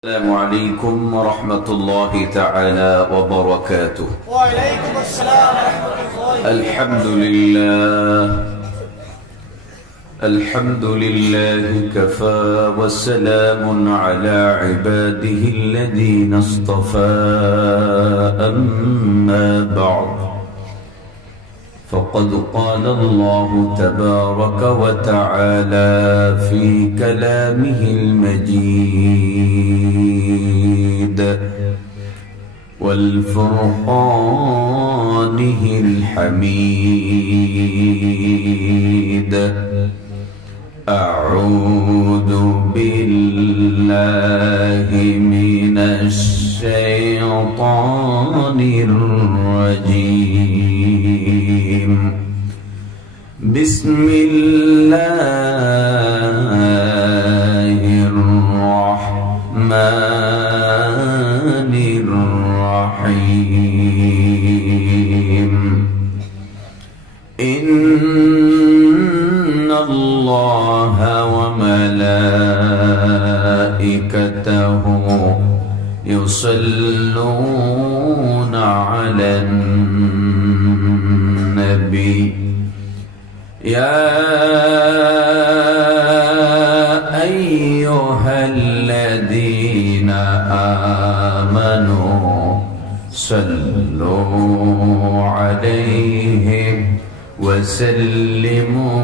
السلام عليكم ورحمة الله تعالى وبركاته. وعليكم السلام ورحمة الله. الحمد لله كفى وسلام على عباده الذين اصطفى. أما بعد فقد قال الله تبارك وتعالى في كلامه المجيد والفرقانه الحميد: أعوذ بالله من الشيطان الرجيم. بسم الله الرحمن الرحيم. إن الله وملائكته يصلون على النبي يا أيها الذين آمنوا صلوا عليه وسلموا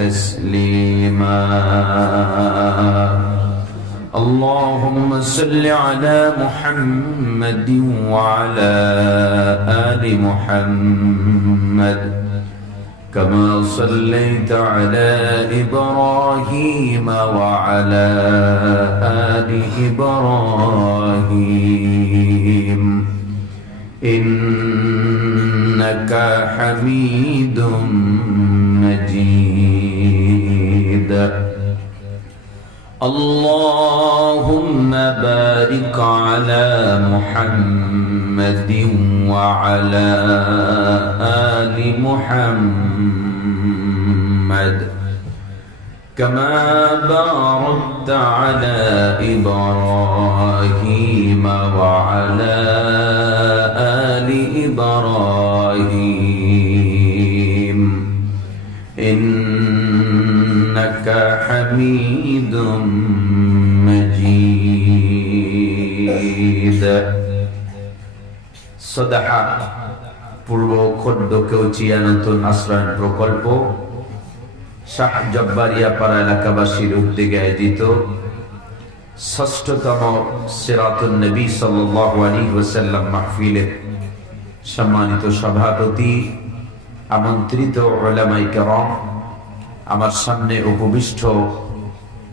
تسليما. اللهم صل على محمد وعلى آل محمد كما صليت على إبراهيم وعلى آل إبراهيم إنك حميد مجيد. اللهم بارك على محمد وعلى آل محمد كما باركت على إبراهيم وعلى آل إبراهيم إنك حميد مجيد. সদহা পূর্ব খোদ্দ কেউচিয়া নতুন আশ্রয়ণ প্রকল্প শাহ জব্বারিয়া পাড়া এলাকাবাসীর উদ্যোগে আয়োজিত ষষ্ঠতম সিরাতুন নবী সাল্লাল্লাহু আলাইহি ওয়াসাল্লাম মাহফিলের সম্মানিত সভাপতি, আমন্ত্রিত উলামায়ে কেরাম, আমার সামনে উপবিষ্ট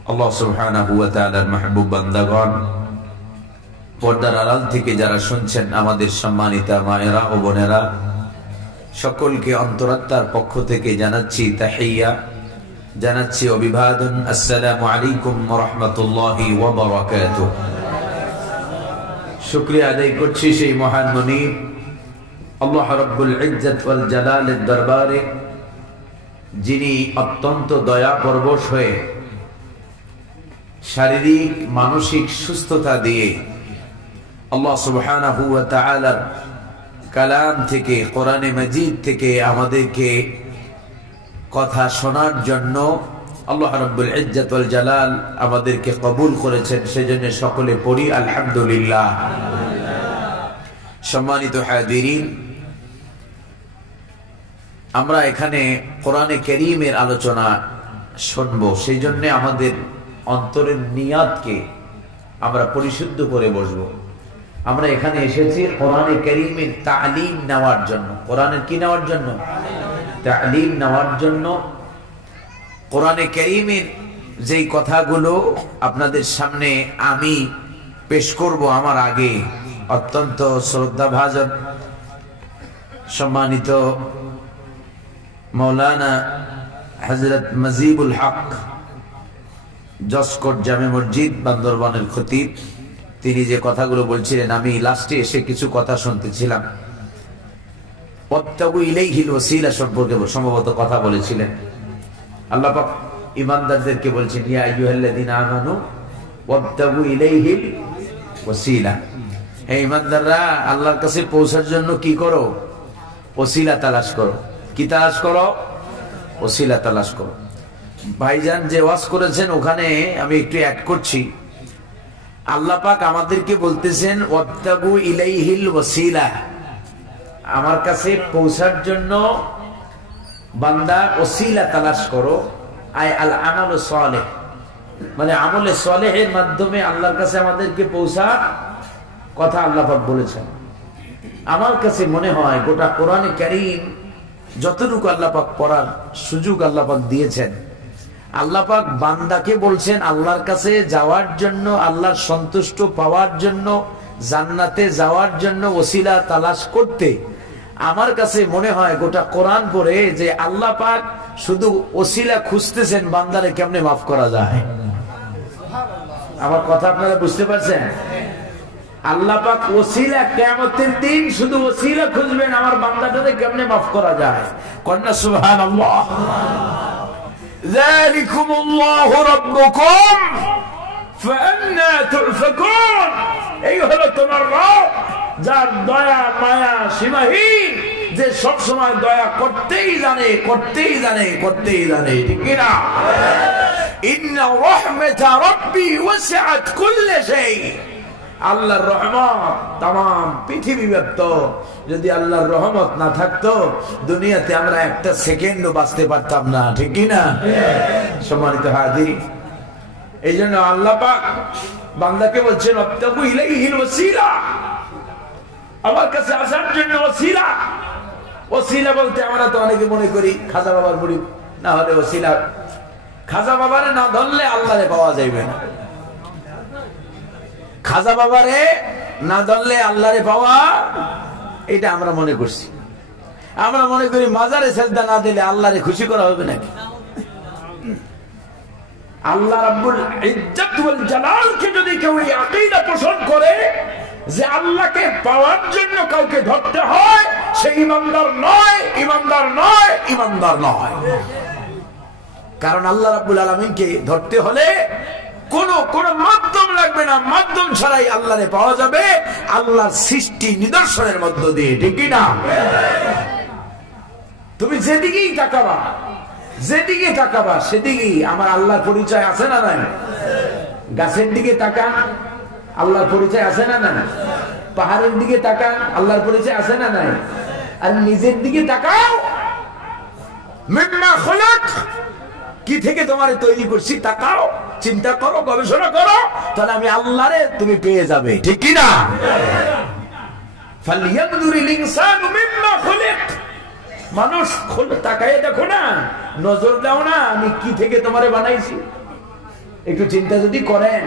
আল্লাহ সুবহানাহু ওয়া তাআলার মাহবুব বান্দাগণ, পর্দার আড়াল থেকে যারা শুনছেন আমাদের সম্মানিতা মায়েরা ও বোনেরা, সকলকে অন্তরাত্মার পক্ষ থেকে জানাচ্ছি তাহিয়া, জানাচ্ছি অভিবাদন। আসসালামু আলাইকুম ওয়া রাহমাতুল্লাহি ওয়া বারাকাতুহু। শুকরিয়া আদায় করছি সেই মহান মুনিব আল্লাহ রাব্বুল ইজ্জত ওয়াল জালালের দরবারে, যিনি অত্যন্ত দয়া পরবশ হয়ে শারীরিক মানসিক সুস্থতা দিয়ে আল্লাহ সুবহানাহু ওয়া তাআলার কালাম থেকে, কোরআনে মাজিদ থেকে আমাদেরকে কথা শোনার জন্য আল্লাহ রাব্বুল ইজ্জত ওয়াল জালাল আমাদেরকে কবুল করেছেন। সেজন্য সকলে পড়ি আলহামদুলিল্লাহ। সম্মানিত হাজিরিন, আমরা এখানে কোরআনে কারীমের আলোচনা শুনবো, সেই জন্য আমাদের অন্তরের নিয়াতকে আমরা পরিশুদ্ধ করে বসবো। আমরা এখানে এসেছি কোরআনে কারীমের তালিম নেওয়ার জন্য। কোরআনের কি নেওয়ার জন্য? তালিম নেওয়ার জন্য। কোরআনে কারীমের যেই কথাগুলো আপনাদের সামনে আমি পেশ করব, আমার আগে অত্যন্ত শ্রদ্ধাভাজন সম্মানিত মৌলানা হযরত মজিবুল হক জসকোট জামে মসজিদ বান্দরবানের খতিব, তিনি যে কথাগুলো বলছিলেন, আমি লাস্টে এসে কিছু কথা শুনতেছিলাম। ওয়াত্তাকু ইলাইহিল ওয়াসিলা সম্পর্কে সম্ভবত কথা বলেছিলেন। আল্লাহ পাক ইমানদারদেরকে বলছেন, ইয়া আইয়ুহাল্লাযীনা আমানু ওয়াবতাগু ইলাইহিল ওয়াসিলা। হে ঈমানদাররা, আল্লাহর কাছে পৌঁছার জন্য কি করো? ওসিলা তালাশ করো। কি তালাশ করো? ওসিলা তালাশ করো। ভাইজান যে ওয়াজ করেছেন ওখানে আমি একটু অ্যাড করছি। আল্লাহ পাক আমাদেরকে বলতেছেন ওয়াবতাগু ইলাইহিল ওয়াসিলা, আমার কাছে পৌঁছার জন্য বান্দা ওসিলা তালাশ করো। আয় আল আমালু সালেহ, মানে আমলে সালেহের মাধ্যমে আল্লাহর কাছে আমাদেরকে পৌঁছার কথা আল্লাহ পাক বলেছেন। আমার কাছে মনে হয় গোটা কোরআনে কারীম যতটুকু আল্লাহ পাক পড়ার সুযোগ আল্লাহ পাক দিয়েছেন, আল্লাহ পাক বান্দাকে বলছেন আল্লাহর কাছে যাওয়ার জন্য, আল্লাহর সন্তুষ্ট পাওয়ার জন্য, জান্নাতে যাওয়ার জন্য ওসিলা তালাশ করতে। আমার কাছে মনে হয় গোটা কোরআন পড়ে যে আল্লাহ পাক শুধু ওসিলা খুঁজতেছেন বান্দারে কেমনে মাফ করা যায়। আমার কথা আপনারা বুঝতে পারছেন? আল্লাহ পাক ওসিলা কিয়ামতের দিন শুধু ওসিলা খুঁজবেন আমার বান্দাটাকে কেমনে মাফ করা যায়। কন্যা সুবহানাল্লাহ। যালিকুমুল্লাহু রাব্বুকুম ফাআন্না তুফাকুন, এই হলো তোমার রব যার দয়া মায়া সীমাহীন, যে সব সময় দয়া করতেই জানে, করতেই জানে, করতেই জানে। ঠিক কি না? ইন্না রাহমাতা রাব্বি ওয়াসিআত কুল্লি শাই। আল্লাহর রহমত তামাম পৃথিবী ব্যাপ্ত। যদি আল্লাহর রহমত না থাকতো দুনিয়াতে আমরা একটা সেকেন্ডও বাঁচতে পারতাম না। ঠিক কি না? সম্মানিত হাজির, এই জন্য আল্লাহ পাক বান্দাকে বলছেন ওয়াবতাগু ইলাইহিল ওয়াসিলা, আমার কাছে আসার জন্য ওসিলা। ওসিলা বলতে আমরা তো অনেকে মনে করি খাজা বাবার মুরিদ না হলে ওসিলা। খাজা বাবারে না ধরলে আল্লাহরে পাওয়া যাবে না। খাজা বাবারে না ধরলে আল্লাহরে পাওয়া, এটা আমরা মনে করছি। আমরা মনে করি মাজারে সেজদা না দিলে আল্লাহরে খুশি করা হবে নাকি? আল্লাহ রাব্বুল ইজ্জত ওয়াল জালালকে যদি কেউ এই আকীদা পোষণ করে যে আল্লাহকে পাওয়ার জন্য কাউকে ধরতে হয়, সে ঈমানদার নয়, ঈমানদার নয়, ঈমানদার নয়। কারণ আল্লাহ রাব্বুল আলামিনকে ধরতে হলে কোন মাধ্যম লাগবে না, মাধ্যম ছাড়াই আল্লাহরে পাওয়া যাবে আল্লাহর সৃষ্টি নিদর্শনের মধ্য দিয়ে। ঠিক কি না? তুমি যেদিকেই তাকাবা, যেদিকে তাকাবা সেদিকেই আমার আল্লাহর পরিচয় আছে না নাই? গাছের দিকে তাকান, আল্লাহর পরিচয় আছে না নাই? পাহাড়ের দিকে তাকান, আল্লাহর পরিচয় আছে না নাই? আর নিজের দিকে তাকাও, মিম্মা খলাক, কি থেকে তোমারে তৈরি করছি তাকাও, চিন্তা করো, গবেষণা করো, তাহলে আমি আল্লাহরে তুমি পেয়ে যাবে। ঠিক কি না? ফালইয়ানজুরিল ইনসানু মিম্মা খুলিক, মানুষ তাকায় দেখো না, নজর দাও না আমি কি থেকে তোমারে বানাইছি। একটু চিন্তা যদি করেন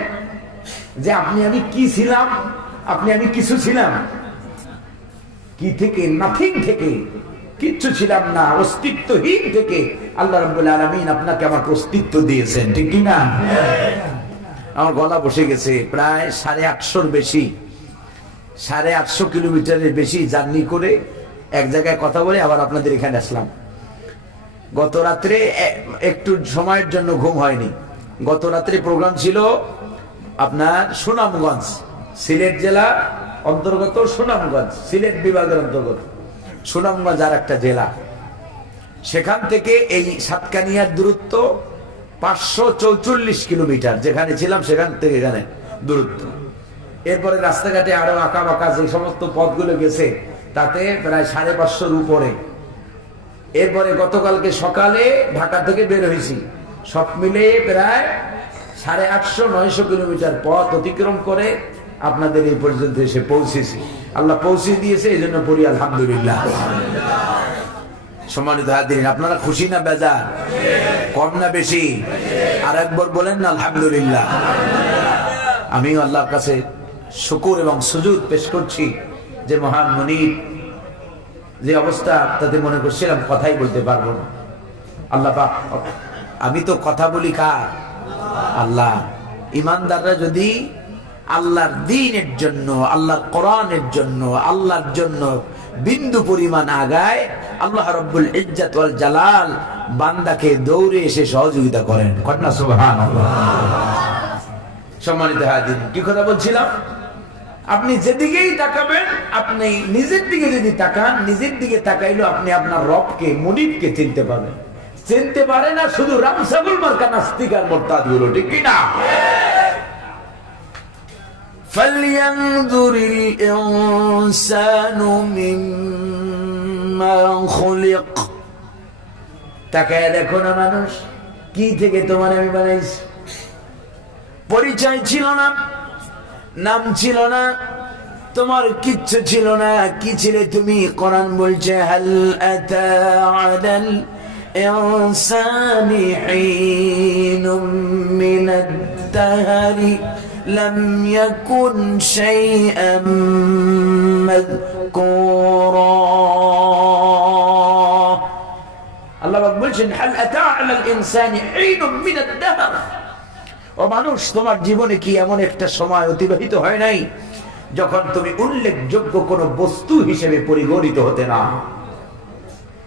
যে আমি কি ছিলাম, আমি কিছু ছিলাম, কি থেকে? নাথিং থেকে, কিচ্ছু ছিলাম না, অস্তিত্বহীন থেকে আল্লাহ রাব্বুল আলামিন আপনাকে আমাকে অস্তিত্ব দিয়েছেন। ঠিক কি না? আমার গলা বসে গেছে। প্রায় 850 বেশি, 850 কিলোমিটারের বেশি জার্নি করে এক জায়গায় কথা বলে আবার আপনাদের এখানে আসলাম। গত রাত্রে একটু সময়ের জন্য ঘুম হয়নি। গত রাত্রে প্রোগ্রাম ছিল আপনার সুনামগঞ্জ, সিলেট জেলা অন্তর্গত সুনামগঞ্জ, সিলেট বিভাগের অন্তর্গত সুনামগঞ্জ আর একটা জেলা। সেখান থেকে এই সাতকানিয়ার দূরত্ব 544 কিলোমিটার। যেখানে ছিলাম সেখান থেকে এখানে দূরত্ব। এরপরে রাস্তাঘাটে আরো আঁকা বাঁকা যে সমস্ত পথগুলো গেছে তাতে প্রায় 550 উপরে। এরপরে গতকালকে সকালে ঢাকা থেকে বের হয়েছি, সব মিলে প্রায় 850-900 কিলোমিটার পথ অতিক্রম করে আপনাদের এই পর্যন্ত এসে পৌঁছেছি। আল্লাহ পৌঁছে দিয়েছে, এই জন্য পড়ি আলহামদুলিল্লাহ। সম্মানিত হাজিরিন, আপনারা খুশি না বেজার? কম না বেশি? আর একবার বলেন না আলহামদুলিল্লাহ। আমিও আল্লাহর কাছে শুকর এবং সুজুদ পেশ করছি যে মহান মুনিব যে অবস্থা, তাতে মনে করছিলাম কথাই বলতে পারবো না। আল্লাহ পাক, আমি তো কথা বলি কার? আল্লাহ। ইমানদাররা যদি আল্লাহর দ্বীনের জন্য, আল্লাহর কোরআনের জন্য, আল্লাহর জন্য বিন্দু পরিমাণ আগায়, আল্লাহ রাব্বুল ইজ্জত ওয়াল জালাল বান্দাকে দৌড়ে এসে সহযোগিতা করেন। কন্যা সুবহানাল্লাহ। সম্মানিত হাজির, কি কথা বলছিলাম? আপনি যেদিকেই তাকাবেন, আপনি নিজের দিকে যদি তাকান, নিজের দিকে তাকাইলেও আপনি আপনার রবকে, মুনিবকে চিনতে পারবেন। চিনতে পারে না শুধু রামসাগুল মার্কা নাস্তিক আর মুরতাদ গুলো, ঠিক কিনা? فَلْيَنْظُرِ الْإِنسَانُ مِمَّا خُلِقَ। তাকায় দেখো না মানুষ, কি থেকে তোমার আমি বানাইছি? পরিচয় ছিল না, নাম ছিল না, তোমার কিচ্ছু ছিল না। কি ছিলে তুমি? কোরআন বলছে হাল আতা আলাল ইনসানি হিনুম মিনাদ দাহরি লাম ইয়াকুন শাইআম মাযকুরা। আল্লাহ বলছেন হাল আতা আলাল ইনসানি হিনুম মিনাদ দাহর। ও মানুষ, তোমার জীবনে কি এমন একটা সময় অতিবাহিত হয় নাই যখন তুমি উল্লেখযোগ্য কোন বস্তু হিসেবে পরিগণিত হতে না?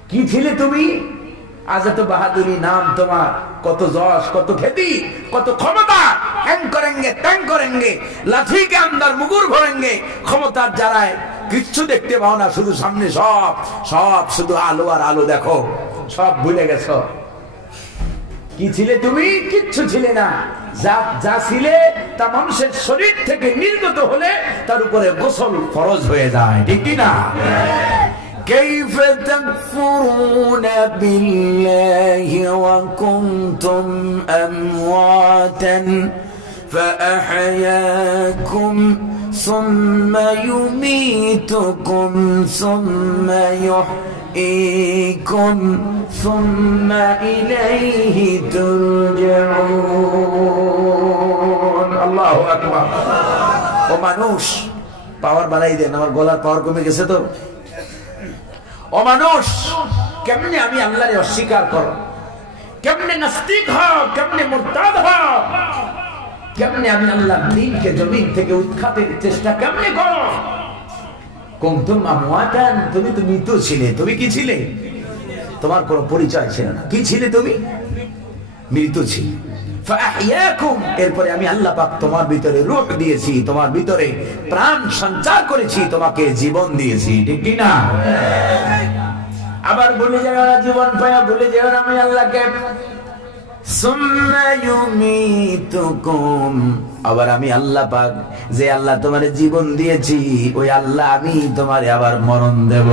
কি ছিলে তুমি? আজ এত বাহাদুরি, নাম তোমার, কত যশ, কত খ্যাতি, কত ক্ষমতা। হ্যাং করেঙ্গে, ত্যাং করেঙ্গে, লাঠি কে আন্দার মুগুর ভরেঙ্গে। ক্ষমতার যারায় কিচ্ছু দেখতে পাও না, শুধু সামনে সব সব শুধু আলো আর আলো দেখো, সব ভুলে গেছো। কি ছিলে তুমি? কিচ্ছু ছিলে না। যা ছিলে তা মানুষের শরীর থেকে নির্গত হলে তার উপরে গোসল ফরজ হয়ে যায়, ঠিক কিনা? কাইফা তাকফুরুনা বিল্লাহি ওয়া কুনতুম আমওয়াতান فأحياكم ثم يميتكم ثم يحييكم ثم إليه ترجعون। আল্লাহু আকবার। ও মানুষ, পাওয়ার বাড়াই দেন, আমার গলার পাওয়ার কমে গেছে তো। ও মানুষ, কেমনে আমি আল্লাহরে অস্বীকার করো? কেমনে নাস্তিক হও? কেমনে মুরতাদ হও? কেমনে আমি আল্লাহর দ্বীনকে জমিন থেকে উৎখাতের চেষ্টা কেমনে করো? কুনতুম আমওয়াতান, তুমি তো মৃত ছিলে। তুমি কি ছিলে? তোমার কোনো পরিচয় ছিল না। কি ছিলে তুমি? মৃত ছিলে। ফাআহইয়াকুম, এরপরে আমি আল্লাহ পাক তোমার ভিতরে রূহ দিয়েছি, তোমার ভিতরে প্রাণ সঞ্চার করেছি, তোমাকে জীবন দিয়েছি, ঠিক কি না? আবার ভুলে যাও না, জীবন পায়া ভুলে যাও না আমি আল্লাহকে। সুম্মা ইউমীতুকুম, আবার আমি আল্লাহ পাক যে আল্লাহ তোমারে জীবন দিয়েছি, ওই আল্লাহ আমি তোমারে আবার মরণ দেব।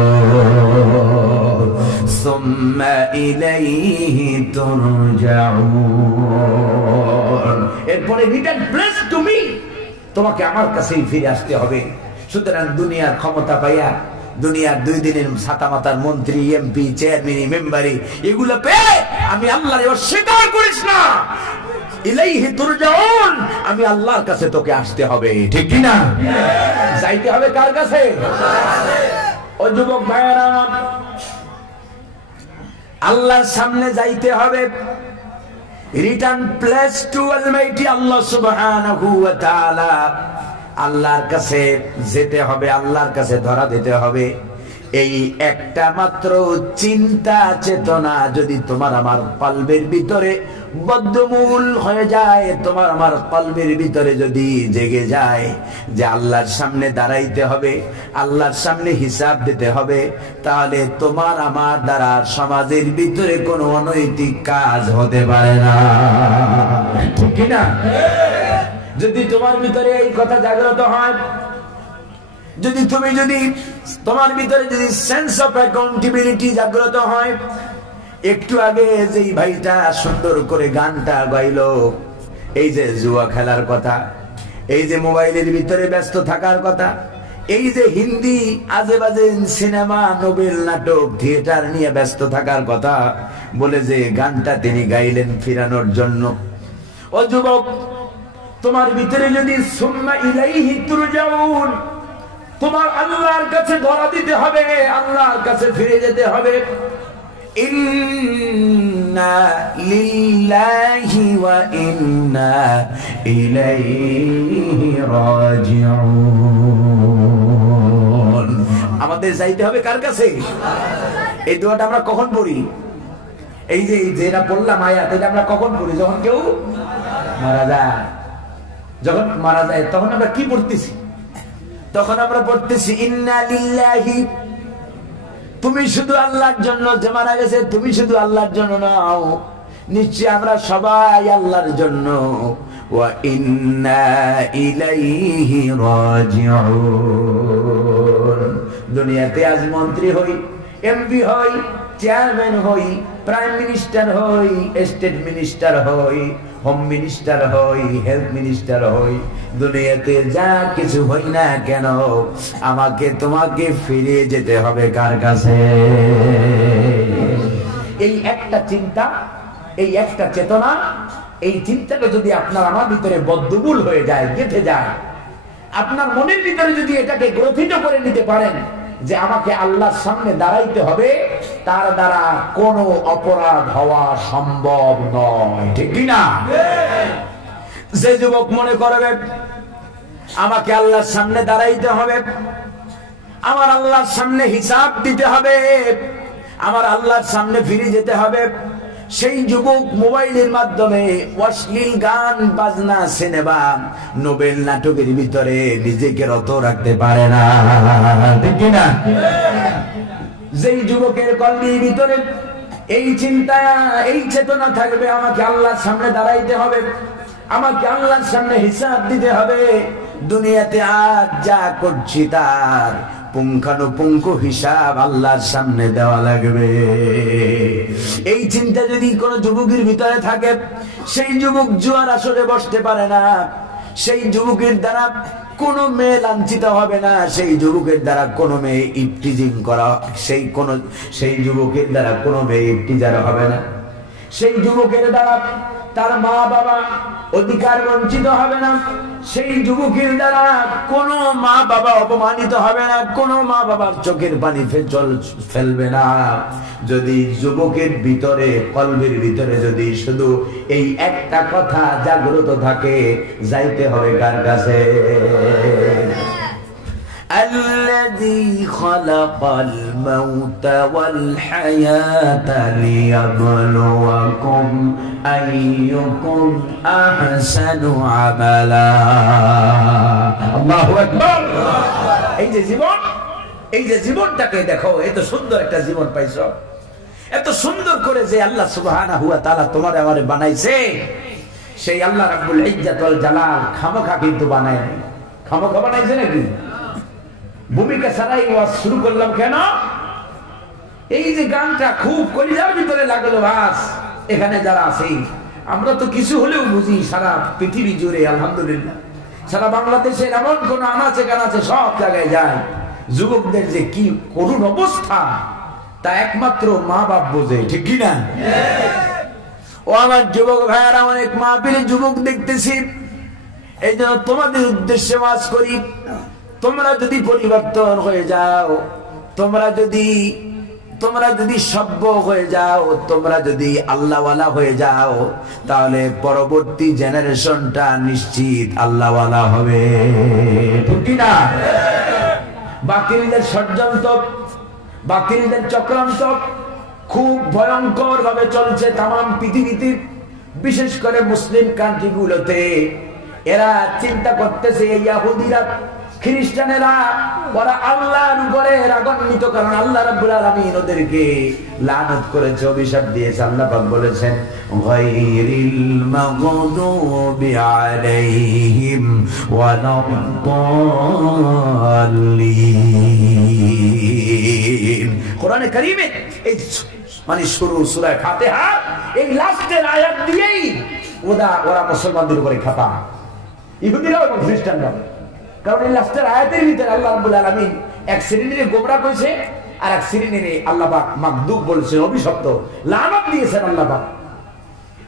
সুম্মা ইলাইহি তুরজাউন, এরপরে রিটার্ন প্লেস টু মি, তোমাকে আমার কাছেই ফিরে আসতে হবে। সুতরাং দুনিয়ার ক্ষমতা পাইয়া, দুনিয়ার 2 দিনের ছাতা মাতার মন্ত্রী, এমপি, চেয়ারম্যান, মেম্বারি, এগুলো পেয়ে আমি আল্লাহরে অস্বীকার করিস না। ইলাইহি তুরজাউন, আমি আল্লাহর কাছে তোকে আসতে হবে, ঠিক কি না? যাইতে হবে কার কাছে? ও যুবক ভাইয়েরা, আল্লাহর সামনে যাইতে হবে। রিটার্ন প্লেস টু অলমাইটি আল্লাহ সুবহানাহু ওয়া তাআলা। আল্লাহর কাছে যেতে হবে, আল্লাহর কাছে ধরা দিতে হবে। এই একটা মাত্র চিন্তা চেতনা যদি তোমার আমার কলবের ভিতরে বদ্ধমূল হয়ে যায়, তোমার আমার কলবের ভিতরে যদি জেগে যায় যে আল্লাহর সামনে দাঁড়াইতে হবে, আল্লাহর সামনে হিসাব দিতে হবে, তাহলে তোমার আমার দ্বারা সমাজের ভিতরে কোনো অনৈতিক কাজ হতে পারে না, ঠিক না? যদি তোমার ভিতরে এই কথা জাগ্রত হয়, যদি তোমার ভিতরে যদি সেন্স অফ অ্যাকাউন্টেবিলিটি জাগ্রত হয়। একটু আগে যেই ভাইটা সুন্দর করে গানটা গাইলো, এই যে জুয়া খেলার কথা, এই যে মোবাইলের ভিতরে ব্যস্ত থাকার কথা, এই যে হিন্দি আজে বাজে সিনেমা, নোবেল, নাটক, থিয়েটার নিয়ে ব্যস্ত থাকার কথা বলে যে গানটা তিনি গাইলেন ফিরানোর জন্য। ও যুবক, তোমার ভিতরে যদি সুম্মা ইলাইহি তুরজাউন, তোমার আল্লাহর কাছে ধরা দিতে হবে, আল্লাহর কাছে ফিরে যেতে হবে। ইন্না লিল্লাহি ওয়া ইন্না ইলাইহি রাজিউন। আমাদের যাইতে হবে কার কাছে? এই দোয়াটা আমরা কখন পড়ি? এই যে যেটা বললাম আয়াত, এটা আমরা কখন পড়ি? যখন কেউ মারা যায়। যখন মারা যায় তখন আমরা কি পড়তেছি? তখন আমরা পড়তেছি ইন্না লিল্লাহি, তুমি শুধু আল্লাহর জন্য, যে মারা গেছে তুমি শুধু আল্লাহর জন্য নাও, নিশ্চয় আমরা সবাই আল্লাহর জন্য। ওয়া ইন্না ইলাইহি রাজিউন। দুনিয়াতে আজ মন্ত্রী হই, এমপি হই, চেয়ারম্যান হই, প্রাইম মিনিস্টার হই, স্টেট মিনিস্টার হই, হোম মিনিস্টার হই, হেলথ মিনিস্টার হই, দুনিয়াতে যা কিছু হই না কেন আমাকে তোমাকে ফিরে যেতে হবে কার কাছে? এই একটা চিন্তা, এই একটা চেতনা, এই চিন্তাটা যদি আপনার আমার ভিতরে বদ্ধমূল হয়ে যায়, গেঁথে যায়, আপনার মনের ভিতরে যদি এটাকে গ্রথিত করে নিতে পারেন যে আমাকে আল্লাহর সামনে দাঁড়াইতে হবে, তার দ্বারা কোনো অপরাধ হওয়া সম্ভব নয়, ঠিক কি না? যে যুবক মনে করবে আমাকে আল্লাহর সামনে দাঁড়াইতে হবে, আমার আল্লাহর সামনে হিসাব দিতে হবে, আমার আল্লাহর সামনে ফিরে যেতে হবে, সেই যুবক মোবাইলের মাধ্যমে অশ্লীল গান বাজনা, সিনেমা, নোবেল নাটকের ভিতরে নিজেকে রত রাখতে পারে না, ঠিক না? যেই যুবকের কলবির ভিতরে এই চিন্তা, এই চেতনা থাকবে আমাকে আল্লাহর সামনে দাঁড়াইতে হবে, আমাকে আল্লাহর সামনে হিসাব দিতে হবে, দুনিয়াতে আজ যা করছি তার পুঙ্খানুপুঙ্খ হিসাব আল্লাহর সামনে দেওয়া লাগবে, এই চিন্তা যদি কোন যুবকের ভিতরে থাকে, সেই যুবক জুয়ার আসরে বসতে পারে না, সেই যুবকের দ্বারা কোন মেয়ে লাঞ্ছিত হবে না, সেই যুবকের দ্বারা কোন মেয়ে ইফটিজিং করা, সেই যুবকের দ্বারা কোন মেয়ে ইফটিজার হবে না, সেই যুবকের দ্বারা তার মা বাবা অধিকার বঞ্চিত হবে না, সেই যুবকের দ্বারা কোন মা বাবা অপমানিত হবে না, কোন মা বাবার চোখের পানি জল ফেলবে না। যদি যুবকের ভিতরে, কলবের ভিতরে যদি শুধু এই একটা কথা জাগ্রত থাকে, যাইতে হবে কার কাছে? الذي خلق الموت والحياة ليبلوكم أيكم أحسن عملا الله أكبر। এই যে জীবন, এই যে জীবনটাকে দেখো, এত সুন্দর একটা জীবন পাইছো, এত সুন্দর করে যে আল্লাহ সুবহানাহু ওয়া তাআলা তোমারে আমারে বানাইছে, সেই আল্লাহ রাব্বুল ইজ্জত ওয়াল জালাল খামখা কিন্তু বানায় নাই। খামখা বানাইছে নাকি? ভূমিকা ছাড়াই ওয়াজ শুরু করলাম কেন? এই যে গানটা খুব কলিজার ভিতরে লাগলো, বাস এখানে যারা আছে আমরা তো কিছু হলেও বুঝি, সারা পৃথিবী জুড়ে আলহামদুলিল্লাহ, সারা বাংলাদেশের এমন কোন আনাচে কানাচে সব জায়গায় যায়, যুবকদের যে কি করুণ অবস্থা তা একমাত্র মা বাপ বোঝে, ঠিক কি না? ও আমার যুবক ভাইয়ারা, অনেক মাহফিলে যুবক দেখতেছি, এই জন্য তোমাদের উদ্দেশ্যে ওয়াজ করি, তোমরা যদি পরিবর্তন হয়ে যাও, তোমরা যদি সভ্য হয়ে যাও, তোমরা যদি আল্লাহওয়ালা হয়ে যাও, তাহলে পরবর্তী জেনারেশনটা নিশ্চিত আল্লাহওয়ালা হবে, ঠিক কি না? বাতিলদের ষড়যন্ত্র, বাতিলদের চক্রান্ত খুব ভয়ঙ্কর ভাবে চলছে তামাম পৃথিবীতে, বিশেষ করে মুসলিম কান্ট্রিগুলোতে। এরা চিন্তা করতেছে, ইহুদিরা, খ্রিস্টানেরা, ওরা আল্লাহর উপরে রাগান্বিত, কারণ আল্লাহ রাব্বুল আলামিন ওদেরকে লানত করেছে, অভিশাপ দিয়েছে। আল্লাহ পাক বলেছেন, গায়রিল মাগদুবি আলাইহিম ওয়ালাদ-দাল্লিন। কোরআনে কারীমে এই মানে শুরু সূরা ফাতিহা এই লাস্টের আয়াত দিয়েই ওরা মুসলমানদের উপরে খাপা, ইহুদিরা এবং খ্রিস্টানরা। কারণ এই লাস্টের আয়াতের ভিতরে আল্লাহ রাব্বুল আলামিন এক শ্রেণীর গোমরা কইছে, আর এক শ্রেণীর আল্লাহ পাক মাগদুব বলেছেন, অভিশপ্ত, লানত দিয়েছেন আল্লাহ পাক।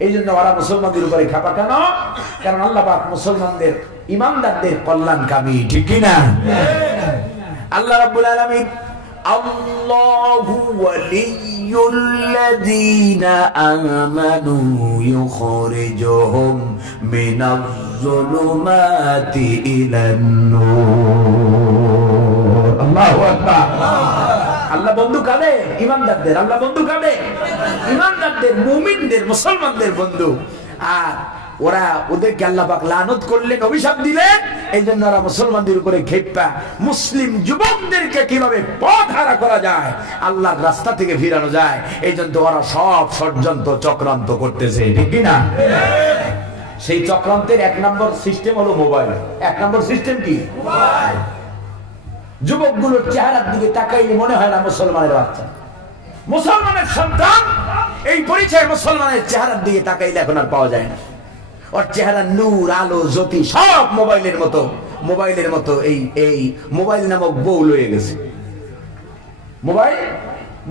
এই জন্য ওরা মুসলমানদের উপরে খাপা কেন? কারণ আল্লাহ পাক মুসলমানদের, ইমানদারদের কল্যাণকামী, ঠিক কি না? আল্লাহ রাব্বুল আলামিন, আল্লাহু ওয়ালিয়ুল্লাযীনা আমানু ইউখরিজুহুম মিনাজ-যুলুমাতি ইলান-নূর। আল্লাহু আকবার। আল্লাহ বন্ধু কাদের? ইমানদারদের। আল্লাহ বন্ধু কাদের? ইমানদারদের, মুমিনদের, মুসলমানদের বন্ধু। আর ওরা ওদেরকে আল্লাহ পাক লানত করলেন, অভিশাপ দিলেন। এই জন্য ওরা মুসলমানদের উপরে ক্ষেপা, মুসলিম যুবকদেরকে কিভাবে পথ হারা করা যায়, আল্লাহর রাস্তা থেকে ফিরানো যায়, এই জন্য ওরা সব ষড়যন্ত্র চক্রান্ত করতেছে, ঠিক কিনা? সেই চক্রান্তের 1 নম্বর সিস্টেম হলো মোবাইল। 1 নম্বর সিস্টেম কি? মোবাইল। যুবকগুলোর চেহারার দিকে তাকাইলে মনে হয় না মুসলমানের বাচ্চা, মুসলমানের সন্তান। এই পরিচয় মুসলমানের চেহারার দিকে তাকাইলে এখন আর পাওয়া যায় না। ওর চেহারা নূর, আলো, জ্যোতি সব মোবাইলের মতো, মোবাইলের মতো। এই মোবাইল নামক বউ লয়ে গেছে।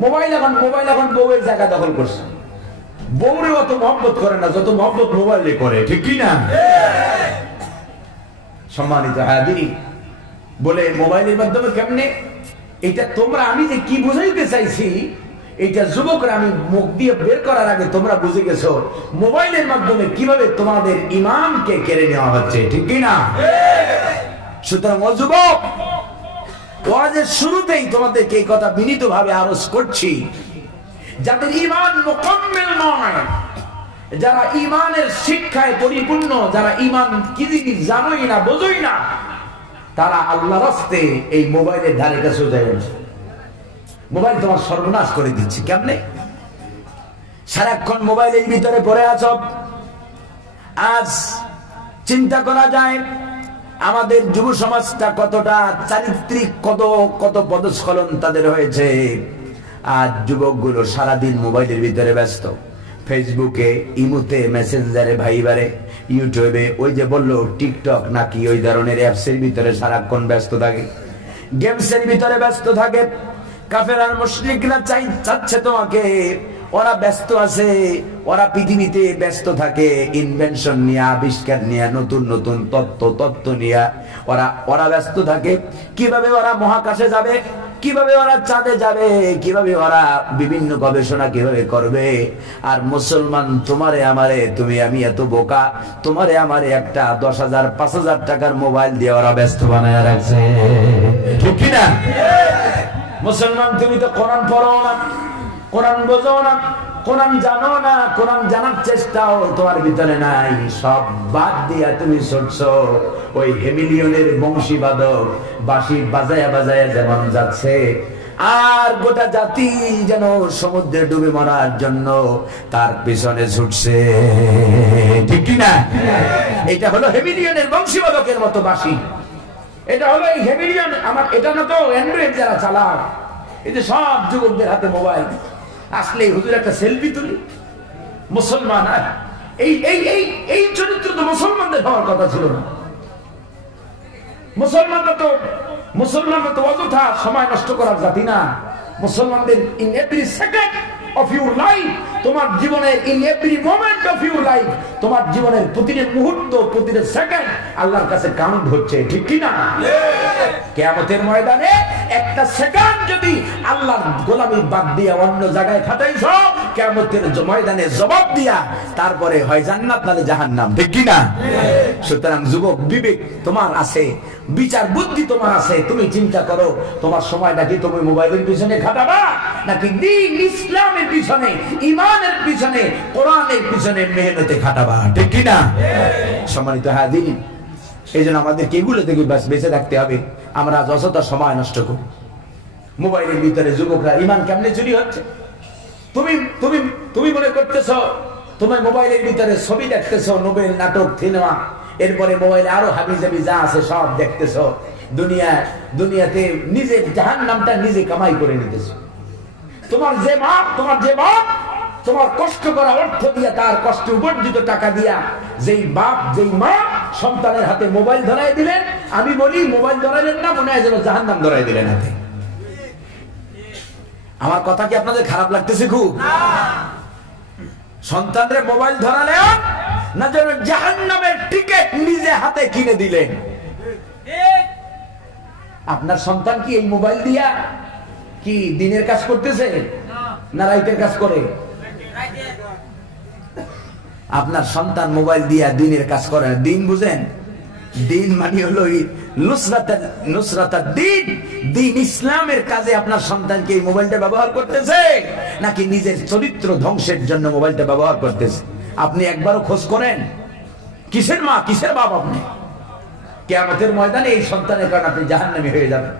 মোবাইল এখন বউয়ের জায়গা দখল করছে। বউরে অত মহব্বত করে না যত মহব্বত মোবাইলে করে, ঠিক কি না? সম্মানিত হাজিরিন, বলে মোবাইলের মাধ্যমে কেমনে এটা তোমরা, আমি যে কি বুঝাইতে চাইছি এটা যুবকরা আমি মুখ দিয়ে বের করার আগে তোমরা বুঝে গেছো মোবাইলের মাধ্যমে কিভাবে তোমাদের ইমানকে কেড়ে নেওয়া হচ্ছে, ঠিক কি না? সুতরাং ও যুবক, ওয়াজের শুরুতেই তোমাদেরকে এই কথা বিনীতভাবে আরজ করছি, যাদের ইমান মুকাম্মিল নয়, যারা ইমানের শিক্ষায় পরিপূর্ণ, যারা ইমান কি জিনিস জানোই না, বোঝোই না, তারা আল্লাহর রাস্তে এই মোবাইলের ধারে কাছে যায়। মোবাইল তোমার সর্বনাশ করে দিচ্ছে। কেমনে? সারাক্ষণ মোবাইলের ভিতরে পড়ে আছো। আজ চিন্তা করা যায় আমাদের যুব সমাজটা কতটা চারিত্রিক, কত পদস্খলন তাদের হয়েছে। আজ যুবকগুলো সারাদিন মোবাইলের ভিতরে ব্যস্ত, ফেসবুকে, ইমুতে, মেসেঞ্জারে, ভাইবারে, ইউটিউবে, ওই যে বললো টিকটক নাকি ওই ধরনের অ্যাপসের ভিতরে সারাক্ষণ ব্যস্ত থাকে, গেমসের ভিতরে ব্যস্ত থাকে। কাফের আর মুশরিকরা চাচ্ছে তোমাকে, ওরা ব্যস্ত আছে, ওরা পৃথিবীতে ব্যস্ত থাকে ইনভেনশন নিয়ে, আবিষ্কার নিয়ে, নতুন নতুন তত্ত্ব নিয়ে ওরা ব্যস্ত থাকে। কিভাবে ওরা মহাকাশে যাবে, কিভাবে ওরা চাঁদে যাবে, কিভাবে ওরা বিভিন্ন গবেষণা কিভাবে করবে। আর মুসলমান তোমারে আমারে, তুমি আমি এত বোকা, তোমারে আমারে একটা 10,000 5,000 টাকার মোবাইল দিয়ে ওরা ব্যস্ত বানায় রাখছে, ঠিক কিনা? মুসলমান তুমি তো কোরআন পড়ো না, কোরআন বোঝো না, কোরআন জানো না, কোরআন জানার চেষ্টাও তোমার ভিতরে নাই। সব বাদ দিয়া তুমি ছুটছো ওই হেমিলিয়নের বংশীবাদক বাঁশি বাজায়া বাজায়া যেমন যাচ্ছে, আর গোটা জাতি যেন সমুদ্রে ডুবে মরার জন্য তার পিছনে ছুটছে, ঠিক কিনা? এটা হলো হেমিলিয়নের বংশীবাদকের মতো বাঁশি। এটা হলো এই হেমিলিয়ন। আমার এটা না তো অ্যান্ড্রয়েড যারা চালাক, এই যে সব যুবকদের হাতে মোবাইল, আসলে হুজুর একটা সেলফি তুলি। মুসলমান এই চরিত্র তো মুসলমানদের হওয়ার কথা ছিল না। মুসলমানরা তো অযথা সময় নষ্ট করার জাতি না। মুসলমানদের in every second of your life, তোমার জীবনের in every moment of your life, তোমার জীবনের প্রতিটি মুহূর্ত, প্রতিটি সেকেন্ড আল্লাহর কাছে কাউন্ট হচ্ছে, ঠিক কি না? কিয়ামতের ময়দানে একটা সেকেন্ড যদি আল্লাহর গোলামি বাদ দিয়ে অন্য জায়গায় খাটাইছো, কিয়ামতের ময়দানে জবাব দিয়া তারপরে হয় জান্নাত নালে জাহান্নাম, ঠিক কি না? সুতরাং যুবক, বিবেক তোমার আছে, বিচার বুদ্ধি তোমার আছে, তুমি চিন্তা করো তোমার সময়টা কি তুমি মোবাইলের পিছনে খাটাবা নাকি দ্বীন ইসলামের পিছনে, ইমানের পিছনে, কোরআনের পিছনে মেহনতে খাটাবা, ঠিক কি না? সম্মানিত হাজিরিন, এই জন্য আমাদের এগুলো থেকে বেঁচে থাকতে হবে। আমরা যতটা সময় নষ্ট করি মোবাইলের ভিতরে, যুবকরা ইমান কেমনে চুরি হচ্ছে। তুমি মনে করতেছ তোমার মোবাইলের ভিতরে ছবি দেখতেছ, নোবেল, নাটক, সিনেমা, এরপরে মোবাইলে আরো হাবিজাবি যা আছে সব দেখতেছ। দুনিয়াতে নিজের জাহান্নামটা নিজে কামাই করে নিতেছ। তোমার যে বাপ তোমার কষ্ট করা অর্থ দিয়া, তার কষ্ট উপার্জিত টাকা দিয়া যেই বাপ যেই মা সন্তানের হাতে মোবাইল ধরাই দিলেন, আমি বলি মোবাইল ধরাইলেন না, মনে হয় যেন জাহান্নাম ধরাই দিলেন হাতে। আমার কথা কি আপনাদের খারাপ লাগতেছে খুব? সন্তানরে মোবাইল ধরালেন না যেন জাহান্নামের টিকিট নিজে হাতে কিনে দিলেন। আপনার সন্তান কি এই মোবাইল দিয়া কি দিনের কাজ করতেছে না রাইতের কাজ করে? আপনার সন্তান মোবাইল দিয়া দিনের কাজ করে। দিন বুঝেন? দিন মানে হলো দিন ইসলামের কাজে আপনার সন্তানকে এই মোবাইলটা ব্যবহার করতেছে নাকি নিজের চরিত্র ধ্বংসের জন্য মোবাইলটা ব্যবহার করতেছে? আপনি একবারও খোঁজ করেন? কিসের মা কিসের বাপ আপনি? কিয়ামতের ময়দানে এই সন্তানের কারণে আপনি জাহান্নামী হয়ে যাবেন।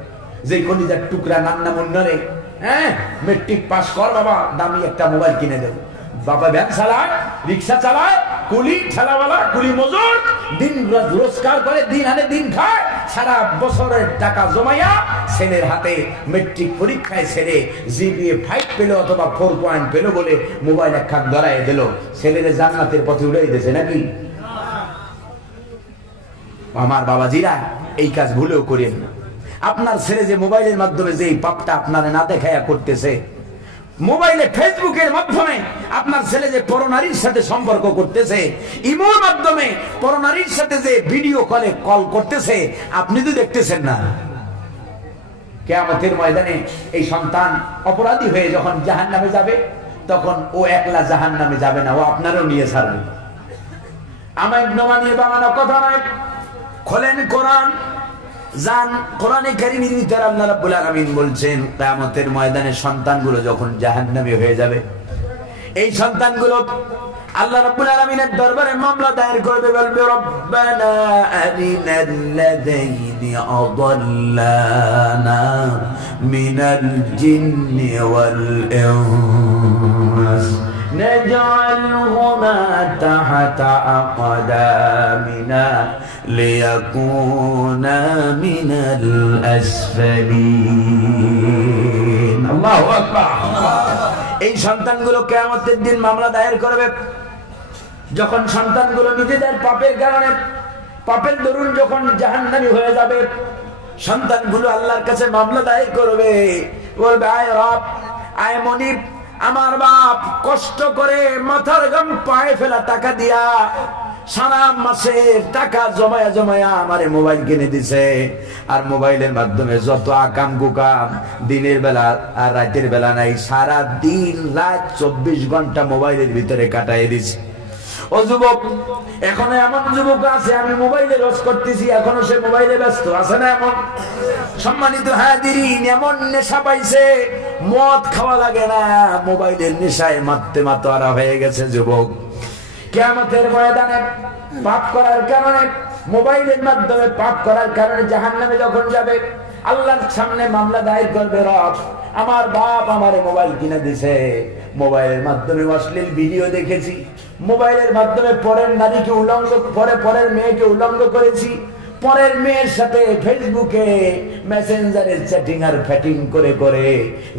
যে কলিজার টুকরা নান্না মুন্নারে মেট্রিক পাস কর বাবা, দামি একটা মোবাইল কিনে দেব। বাবা ভ্যান চালায়, রিক্সা চালায়, কুলি ঠেলাওয়ালা, কুলি মজুর, দিন রোজগার করে, দিন আনে দিন খায়, সারা বছরের টাকা জমাইয়া ছেলের হাতে মেট্রিক পরীক্ষায় ছেলে জিপিএ 5 পেল অথবা 4 পয়েন্ট পেল বলে মোবাইল একখান ধরাই দিল, ছেলের জান্নাতের পথে উড়াই দিয়েছে নাকি? আমার বাবাজিরা এই কাজ ভুলেও করেন না। আপনার ছেলে যে মোবাইলের মাধ্যমে যে পাপটা আপনারা না দেখায়া করতেছে, মোবাইলে ফেসবুকের মাধ্যমে আপনার ছেলে যে পরনারীর সাথে সম্পর্ক করতেছে, ইমোর মাধ্যমে পরনারীর সাথে যে ভিডিও কলে কল করতেছে, আপনি তো দেখতেছেন না। কিয়ামতের ময়দানে এই সন্তান অপরাধী হয়ে যখন জাহান্নামে যাবে, তখন ও একলা জাহান্নামে যাবে না, ও আপনারও নিয়ে ছাড়বে। আমার নিয়ে বানানো কথা নয়। খোলেন কোরআন, জান কোরআনে কারীমের ভিতরে আল্লাহ রাব্বুল আলামিন বলছেন, কিয়ামতের ময়দানে সন্তানগুলো যখন জাহান্নামী হয়ে যাবে, এই সন্তানগুলো আল্লাহ রাব্বুল আলামিনের দরবারে মামলা দায়ের করবে, বলবে রব্বানা আরিনাল্লাযাইনি আযাল্লানা মিনাল জিন্নি ওয়াল ইনস نجعلهما تحت أقدامنا ليكونا من الأسفلين الله أكبر এই সন্তানগুলো কিয়ামতের দিন মামলা দায়ের করবে। যখন সন্তানগুলো নিজেদের পাপের কারণে, পাপের দরুন যখন জাহান্নামী হয়ে যাবে, সন্তানগুলো আল্লাহর কাছে মামলা দায়ের করবে, বলবে আয় রব, আয় মনিব, আমার বাপ কষ্ট করে মাথার ঘাম পায়ে ফেলা টাকা দিয়া সারা মাসের টাকা জমায়া জমায়া আমারে মোবাইল কিনে দিছে, আর মোবাইলের মাধ্যমে যত আকাম কুকাম দিনের বেলা আর রাতের বেলা নাই, সারা দিন রাত 24 ঘন্টা মোবাইলের ভিতরে কাটাই দিছে। ও যুবক, এখনো এমন যুবক আছে আমি মোবাইলে রস করতেছি, এখনো সে মোবাইলে ব্যস্ত আছে না? এমন সম্মানিত হাজিরিন, এমন নেশা পাইছে মদ খাওয়া লাগে না, মোবাইলের নেশায় মারতে মাতোয়ারা হয়ে গেছে যুবক। কিয়ামতের ময়দানে পাপ করার কারণে, মোবাইলের মাধ্যমে পাপ করার কারণে জাহান্নামে যখন যাবে, আল্লাহর সামনে মামলা দায়ের করবে, রব আমার বাপ আমারে মোবাইল কিনে দিছে, মোবাইলের মাধ্যমে অশ্লীল ভিডিও দেখেছি, মোবাইলের মাধ্যমে পরের নারীকে উলঙ্গ, পরের মেয়েকে উলঙ্গ করেছি, পরের মেয়ের সাথে ফেসবুকে মেসেঞ্জারে চ্যাটিং আর ফ্যাটিং করে করে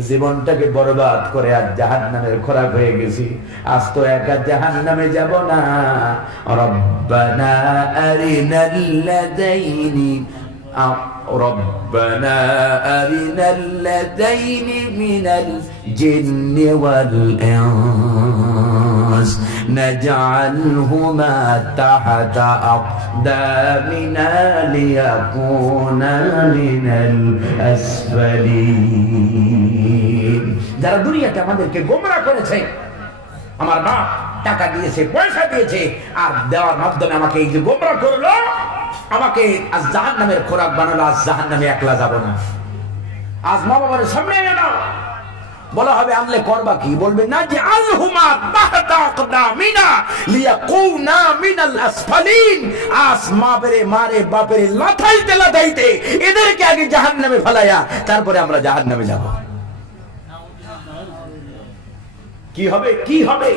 জীবনটাকে বরবাদ করে আর জাহান্নামের খোরাক হয়ে গেছি। আজ তো একা জাহান্নামে যাব না। রব্বানা আরিনাল্লাযাইনি ربنا أرنا الذين من الجن والإنس نجعلهما تحت أقدامنا ليكونا من الأسفلين যারা দুনিয়াতে আমাদেরকে গোমরা করেছে, আমার বাপ টাকা দিয়েছে, পয়সা দিয়েছে, আর দেওয়ার মাধ্যমে আমাকে এই যে গোমরা করলো, আমাকে আজ জাহান্নামের খোরাক বানালো, আজ জাহান্নামে একলা যাব না। আজ মা বাবার সামনে এনে দাও, বলা হবে আনলে করবা কি? বলবে না যে আলহুমা তাহতা আকদামিনা লিয়াকুনা মিনাল আসফালিন। আজ মারে বাপেরে লাথাইতে লাথাইতে এদেরকে আগে জাহান্নামে ফেলায়া তারপরে আমরা জাহান্নামে যাব। কি হবে? কি হবে?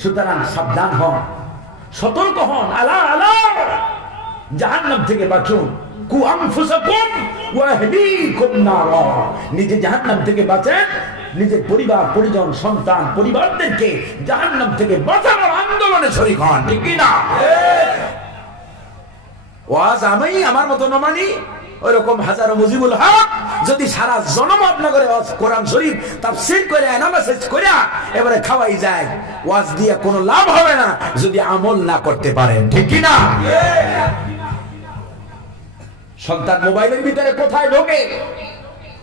সুতরাং সাবধান হন, সতর্ক হন, আলা আলা জাহান্নাম থেকে বাঁচুন। কু আনফুসাকুম ওয়া আহলিকুম নারা, নিজে জাহান্নাম থেকে বাঁচেন, নিজের পরিবার পরিজন সন্তান পরিবারদেরকে জাহান্নাম থেকে বাঁচানোর আন্দোলনে শরীক হন। ঠিক কি না? ওয়াজ আমি আমার মতো না মানি, ওইরকম হাজারো মুজিবুল হক যদি সারা জনম আপনাদের কোরআন শরীফ তাফসীর করে অ্যানালাইসিস করে এবারে খাওয়াই যায়, ওয়াজ দিয়ে কোনো লাভ হবে না যদি আমল না করতে পারেন। ঠিক কি না? সন্তান মোবাইলের ভিতরে কোথায় ঢোকে,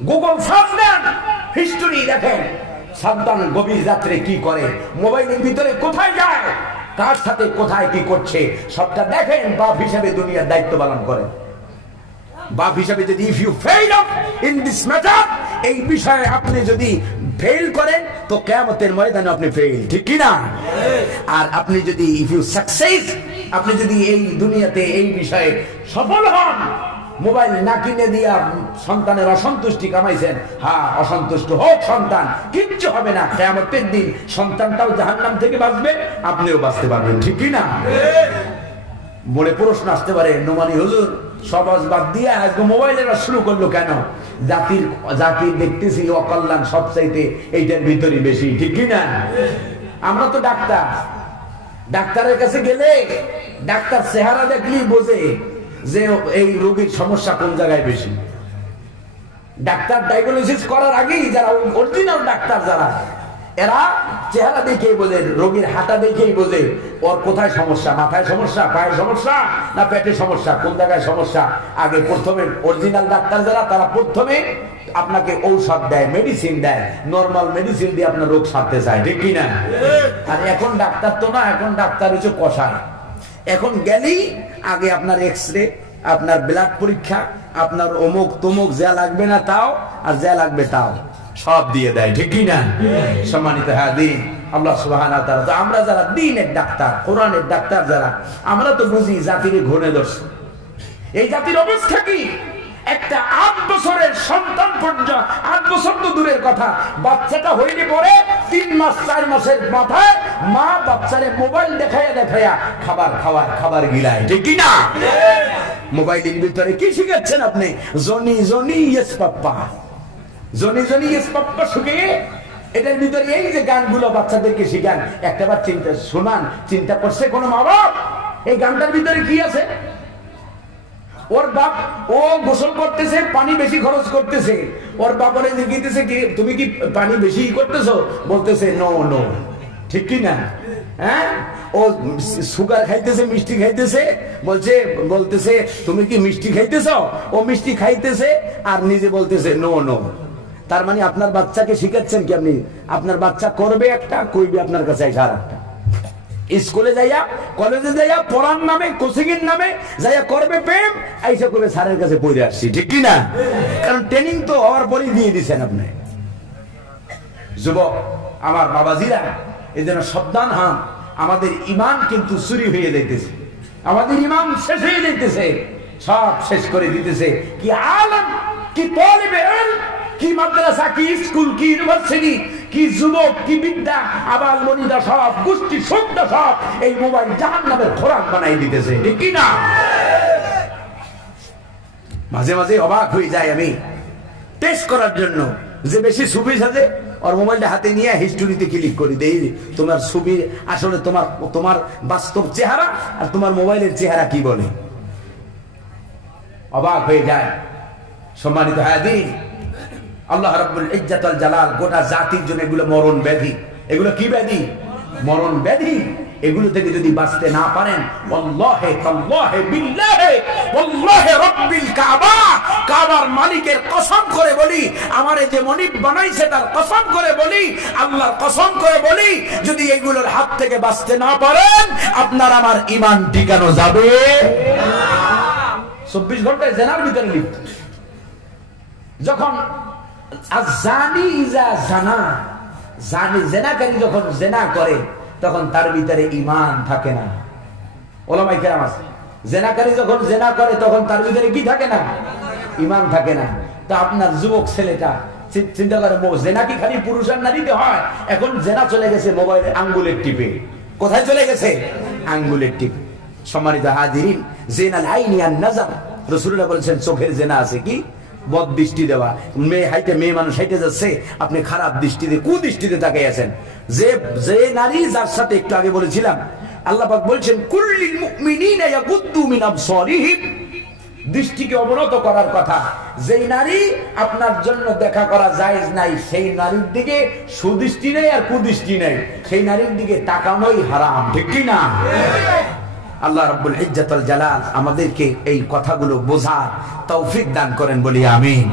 গুগল সার্চ দেন, হিস্টরি দেখেন, সন্তান গভীর রাত্রে কি করে, মোবাইলের ভিতরে কোথায় যায়, কার সাথে কোথায় কি করছে, সবটা দেখেন। বাপ হিসেবে দুনিয়ার দায়িত্ব পালন করেন। বাপ হিসাবে যদি if you fail in this matter, এই বিষয়ে আপনি যদি ফেল করেন তো কিয়ামতের ময়দানে আপনি ফেল, ঠিক কি না? আর আপনি যদি ইফ ইউ সাকসেস, আপনি যদি এই দুনিয়াতে এই বিষয়ে সফল হন, মোবাইল না কিনে দিয়া সন্তানের অসন্তুষ্টি কামাইছেন, হ্যাঁ অসন্তুষ্ট হোক সন্তান, কিচ্ছু হবে না। কিয়ামতের দিন সন্তানটাও জাহান্নাম থেকে বাঁচবে, আপনিও বাঁচতে পারবেন, ঠিক কি না? মনে প্রশ্ন আসতে পারে, নোমানি হুজুর সবাজ বাদ দিয়ে আজকে মোবাইলের শুরু করলো কেন? জাতির দেখতেছি অকল্যাণ সবচাইতে এইটার ভিতরে বেশি, ঠিক কি না? আমরা তো ডাক্তারের কাছে গেলে ডাক্তার চেহারা দেখলেই বোঝে যে এই রোগীর সমস্যা কোন জায়গায় বেশি। ডাক্তার ডায়াগনোসিস করার আগেই যারা অরিজিনাল ডাক্তার যারা, এরা চেহারা দেখেই বোঝে, রোগীর হাঁটা দেখেই বোঝে ওর কোথায় সমস্যা, মাথায় সমস্যা, পায়ে সমস্যা না পেটে সমস্যা, কোন জায়গায় সমস্যা। আগে প্রথমে অরিজিনাল ডাক্তার যারা, তারা প্রথমে আপনাকে ঔষধ দেয়, মেডিসিন দেয়, নরমাল মেডিসিন দিয়ে আপনার রোগ সারতে চায়, ঠিক কিনা? আর এখন ডাক্তার তো না, এখন ডাক্তার হচ্ছে কষায়। এখন গেলেই আগে আপনার এক্সরে, আপনার ব্লাড পরীক্ষা, আপনার অমুক তমুক, যা লাগবে না তাও আর যা লাগবে তাও সব দিয়ে দেয়, ঠিক কি না? সম্মানিত হাজির, আল্লাহ সুবহানাহু ওয়া তাআলা, তো আমরা যারা দ্বীনের ডাক্তার, কোরআনের ডাক্তার যারা, আমরা তো বুঝি জাতির ঘুরে ধরছে। এই জাতির অবস্থা কি? একটা 8 বছরের সন্তান পর্যন্ত, 8 বছর তো দূরের কথা, বাচ্চাটা হইলে পরে 3 মাস 4 মাসের মাথায় মা বাচ্চারে মোবাইল দেখাইয়া খাবার গিলায়, ঠিক কি না? মোবাইলের ভিতরে কি শিখাচ্ছেন আপনি? Johnny Johnny yes papa, Johnny Johnny yes papa শুকিয়ে এটার ভিতরে এই যে গানগুলো বাচ্চাদেরকে শিখান, একটাবার চিন্তা করছে কোন মা বাপ এই গানটার ভিতরে কি আছে? ওর বাপ ও গোসল করতেছে, পানি বেশি খরচ করতেছে, ওর বাপরে জিজ্ঞেস কি তুমি কি পানি বেশি করতেছো? বলতেছে নো নো, ঠিক কি না? হ্যাঁ, ও সুগার খাইতেছে, মিষ্টি খাইতেছে, বলতেছে তুমি কি মিষ্টি খাইতেছ? ও মিষ্টি খাইতেছে আর নিজে বলতেছে নো নো। তার মানে আপনার বাচ্চাকে শিখাচ্ছেন কি আপনি? আপনার বাচ্চা করবে একটা, কইবে আপনার কাছে আর একটা। স্কুলে যাইয়া, কলেজে যাইয়া, পড়ার নামে, কোচিং এর নামে যাইয়া করবে প্রেম, আইসা করবে স্যারের কাছে পড়ে আসছি, ঠিক কি না? কারণ ট্রেনিং তো হওয়ার পরেই দিয়ে দিচ্ছেন আপনি। যুবক আমার বাবাজিরা, এই জন্য সাবধান হন, আমাদের ইমান কিন্তু চুরি হয়ে যাইতেছে, আমাদের ইমান শেষ হয়ে যাইতেছে, সব শেষ করে দিতেছে। কি আলেম, কি তালিবে ইলম, কি মাদ্রাসা, কি স্কুল, কি ইউনিভার্সিটি, কি যুবক, কি বিদ্যা, আবাল মনিদা সব গোষ্ঠী সন্ধ্যা সব এই মোবাইল জাহান্নামের খোরাক বানাই দিতেছে, ঠিক কি না? মাঝে মাঝে অবাক হয়ে যায় আমি, টেস্ট করার জন্য যে বেশি ছবি সাজে ওর মোবাইলটা হাতে নিয়ে হিস্টোরিতে ক্লিক করে দেই, তোমার ছবি আসলে তোমার বাস্তব চেহারা আর তোমার মোবাইলের চেহারা কি বলে। অবাক হয়ে যায়। সম্মানিত হাজির, আল্লাহ রাব্বুল ইজ্জত ওয়াল জালাল গোটা জাতির জন্য এগুলো মরণ ব্যাধি। এগুলো কি ব্যাধি? মরণ ব্যাধি। এগুলো থেকে যদি বাঁচতে না পারেন, ওয়াল্লাহি তাল্লাহি বিল্লাহি ওয়াল্লাহি রাব্বিল কাবা, কাবার মালিকের কসম করে বলি, আমারে যে মনিব বানাইছে তার কসম করে বলি, আল্লাহর কসম করে বলি, যদি এগুলোর হাত থেকে বাঁচতে না পারেন, আপনার আমার ঈমান ঠিকানো যাবে না। 24 ঘন্টায় জেনার ভিতরে লিপ্ত। যখন আযানি ইজা জানা, জেনাকারী যখন জেনা করে তখন তার ভিতরে ঈমান থাকে না। ওলামায়ে কেরাম আছে, জেনাকারী যখন জেনা করে তখন তার ভিতরে কি থাকে না? ঈমান থাকে না। তো আপনার যুবক ছেলেটা চিন্তা করে, জেনা কি খালি পুরুষ আর নারীতে হয়? এখন জেনা চলে গেছে মোবাইলে আঙ্গুলের টিপে। কোথায় চলে গেছে? আঙ্গুলের টিপ। সম্মানিত হাজিরিন, জেনাল আইনি আন নাযার, রাসূলুল্লাহ বলেছেন চোখের জেনা আছে কি? বদ দৃষ্টি দেওয়া। মেয়ে মানুষ হাইটে যাচ্ছে, আপনি খারাপ দৃষ্টিতে, কুদৃষ্টিতে তাকিয়ে আছেন। যে নারী, যার সাথে একটু আগে বলেছিলাম, আল্লাহ পাক বলছেন কুল্লিল মুমিনিনা ইয়াগুদ্দু মিন আবসারিহিম, দৃষ্টিকে অবনত করার কথা। যেই নারী আপনার জন্য দেখা করা জায়েজ নাই, সেই নারীর দিকে সুদৃষ্টি নেই আর কুদৃষ্টি নেই, সেই নারীর দিকে তাকানোই হারাম, ঠিক কি না? আল্লাহ রাব্বুল ইজ্জত ওয়াল জালাল আমাদেরকে এই কথাগুলো বোঝার তৌফিক দান করেন বলি আমিন।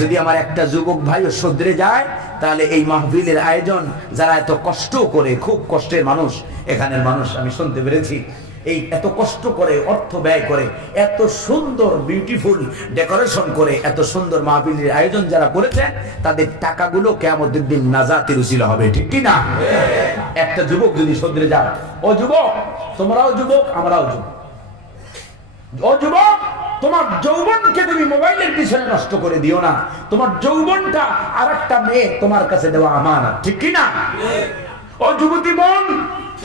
যদি আমার একটা যুবক ভাইও শুধরে যায়, তাহলে এই মাহফিলের আয়োজন যারা এত কষ্ট করে, খুব কষ্টের মানুষ, এখানের মানুষ আমি শুনতে পেরেছি, এই এত কষ্ট করে, অর্থ ব্যয় করে, এত সুন্দর বিউটিফুল ডেকোরেশন করে, এত সুন্দর মাহফিলের আয়োজন যারা করেছেন, তাদের টাকাগুলো কিয়ামতের দিন নাজাতের উসিলা হবে, ঠিক কি না? একটা যুবক যদি শুধরে যায়, ও যুবক, তোমরাও যুবক, আমরাও যুবক, ও যুবক, তোমার যৌবনকে তুমি মোবাইলের পিছনে নষ্ট করে দিও না। তোমার যৌবনটা আরেকটা মেয়ে তোমার কাছে দেওয়া আমানত, ঠিক কি না? ও যুবতী বোন,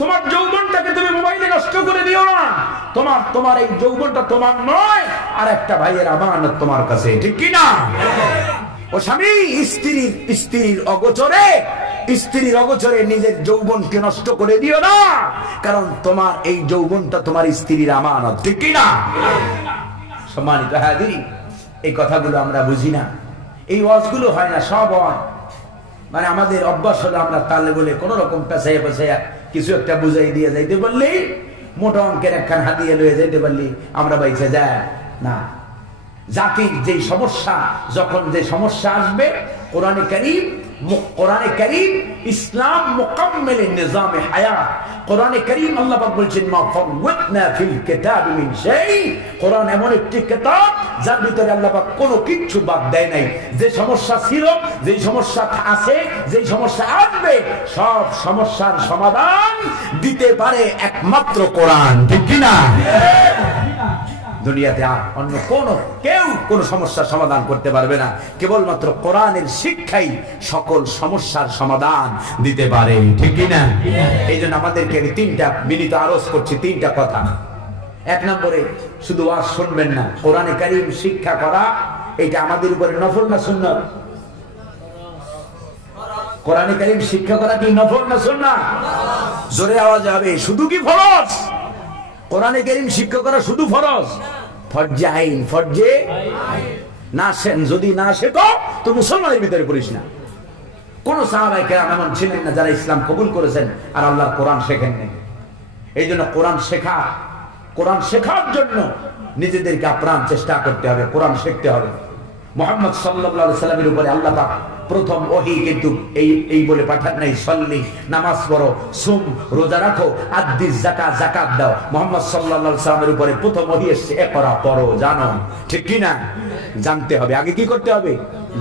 তোমার যৌবনটাকে তুমি মোবাইলে নষ্ট করে দিও না। তোমার এই যৌবনটা তোমার নয়, আর একটা ভাইয়ের আমানত তোমার কাছে, ঠিক কি না? ও স্বামী, স্ত্রীর অগোচরে নিজের যৌবনকে নষ্ট করে দিও না, কারণ তোমার এই যৌবনটা তোমার স্ত্রীর আমানত, ঠিক কি না? সম্মানিত হাজির, এই কথাগুলো আমরা বুঝি না, এই ওয়াজগুলো হয় না, সব হয় মানে আমাদের অভ্যাস হলো আমরা তালে বলে কোন রকম পেছাইয়া পেছাইয়া কিছু একটা বুঝাই দিয়ে যাইতে পারলেই, মোটা অঙ্কের একখান হাতিয়ে লয়ে যাইতে পারলি আমরা বাইছে যায় না। জাতির যে সমস্যা, যখন যে সমস্যা আসবে, কোরআনে কারীম ইসলাম মুকাম্মিল নিজামে হায়াত। কোরআনে কারীম আল্লাহ পাক বলছেন, মা ফাররাতনা ফিল কিতাবি মিন শাই। কোরআন এমন একটি কিতাব যার ভিতরে আল্লাহ পাক কোনো কিছু বাদ দেয় নাই। যে সমস্যা ছিল, যে সমস্যা আছে, যে সমস্যা আসবে, সব সমস্যার সমাধান দিতে পারে একমাত্র কোরআন, ঠিক কি না? দুনিয়াতে আর অন্য কেউ কোন সমস্যার সমাধান করতে পারবে না, কেবলমাত্র কোরআনের শিক্ষাই সকল সমস্যার সমাধান দিতে পারে, ঠিক কি না? এই জন্য আমাদেরকে আমি 3টা মিনিট আরজ করছি, 3টা কথা। 1 নম্বরে, শুধু ওয়াজ শুনবেন না, কোরআনে কারীম শিক্ষা করা এটা আমাদের উপরে নফল না সুন্নাত? কোরআনে কারীম শিক্ষা করা কি নফল না সুন্নাত? জোরে আওয়াজ হবে, শুধু কি ফরজ? কোরআনে কারীম শিক্ষা করা শুধু ফরজ? ফরজে আইন, ফরজে না যদি না শেখো তো মুসলমানের ভিতরে পড়িস না। কোন সাহাবায়ে কেরাম এমন ছিলেন না যারা ইসলাম কবুল করেছেন আর আল্লাহর কোরআন শেখেন নাই। এই জন্য কোরআন শেখার জন্য নিজেদেরকে আপ্রাণ চেষ্টা করতে হবে, কোরআন শিখতে হবে। মুহাম্মদ সাল্লাল্লাহু আলাইহি সাল্লামের উপরে আল্লাহ পাক প্রথম ওহী কিন্তু এই বলে পাঠান নাই, সল্লি, নামাজ পড়ো, সুম, রোজা রাখো, আদ্দিস যাকাত দাও। মুহাম্মদ সাল্লাল্লাহু আলাইহি সাল্লামের উপরে প্রথম ওহী এসেছে, ইকরা, পড়ো, জানো, ঠিক কি না? জানতে হবে, আগে কি করতে হবে?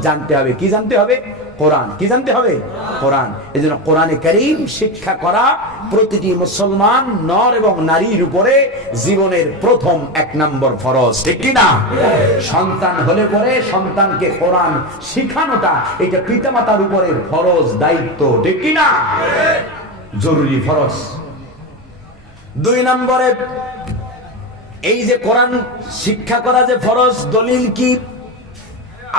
জানতে হবে। কি জানতে হবে? কোরআন। কি জানতে হবে? কোরআন। এজন্য কোরআনে কারীম শিক্ষা করা প্রতিটি মুসলমান নর এবং নারীর উপরে জীবনের প্রথম 1 নম্বর ফরজ, ঠিক কি না? সন্তান হলে পরে সন্তানকে কোরআন শিখানোটা এটা পিতামাতার উপরে ফরজ দায়িত্ব, ঠিক কি না? জরুরি ফরজ। 2 নম্বরে, এই যে কোরআন শিক্ষা করা যে ফরজ, দলিল কি?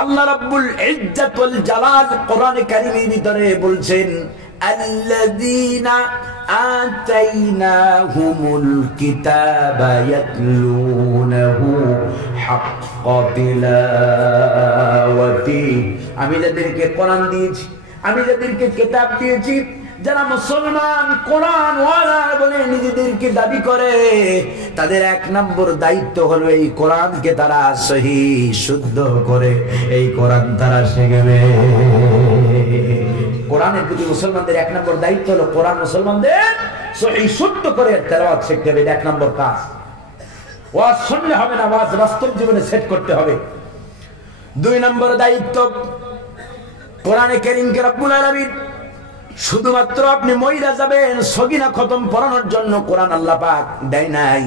আল্লাহ রাব্বুল ইজ্জত ওয়াল জালাল কোরআনে কারীমের ভিতরে বলছেন, আল্লাযীনা আতাইনাহুমুল কিতাবা ইয়াতলুনাহু হাক্কা তিলাওয়াতি। আমি যাদেরকে কোরআন দিয়েছি, আমি যাদেরকে কিতাব দিয়েছি, যারা মুসলমান কোরআন ওয়ালা বলে নিজেদেরকে দাবি করে, তাদের 1 নম্বর দায়িত্ব হলো এই কোরআনকে তারা সহি শুদ্ধ করে এই কোরআন তারা শিখবে। কোরআনের প্রতি মুসলমানদের 1 নম্বর দায়িত্ব হলো কোরআন মুসলমানদের সহি শুদ্ধ করে তেলাওয়াত শিখতে হবে, 1 নম্বর কাজ। ওয়াজ শুনলে হবে না, ওয়াজ বাস্তব জীবনে সেট করতে হবে। 2 নম্বর দায়িত্ব, কোরআনে কারীমকে রব্বুল আলামিন শুধুমাত্র আপনি মইরা যাবেন সগীরা খতম পড়ানোর জন্য কোরআন আল্লাহ পাক দেয় নাই।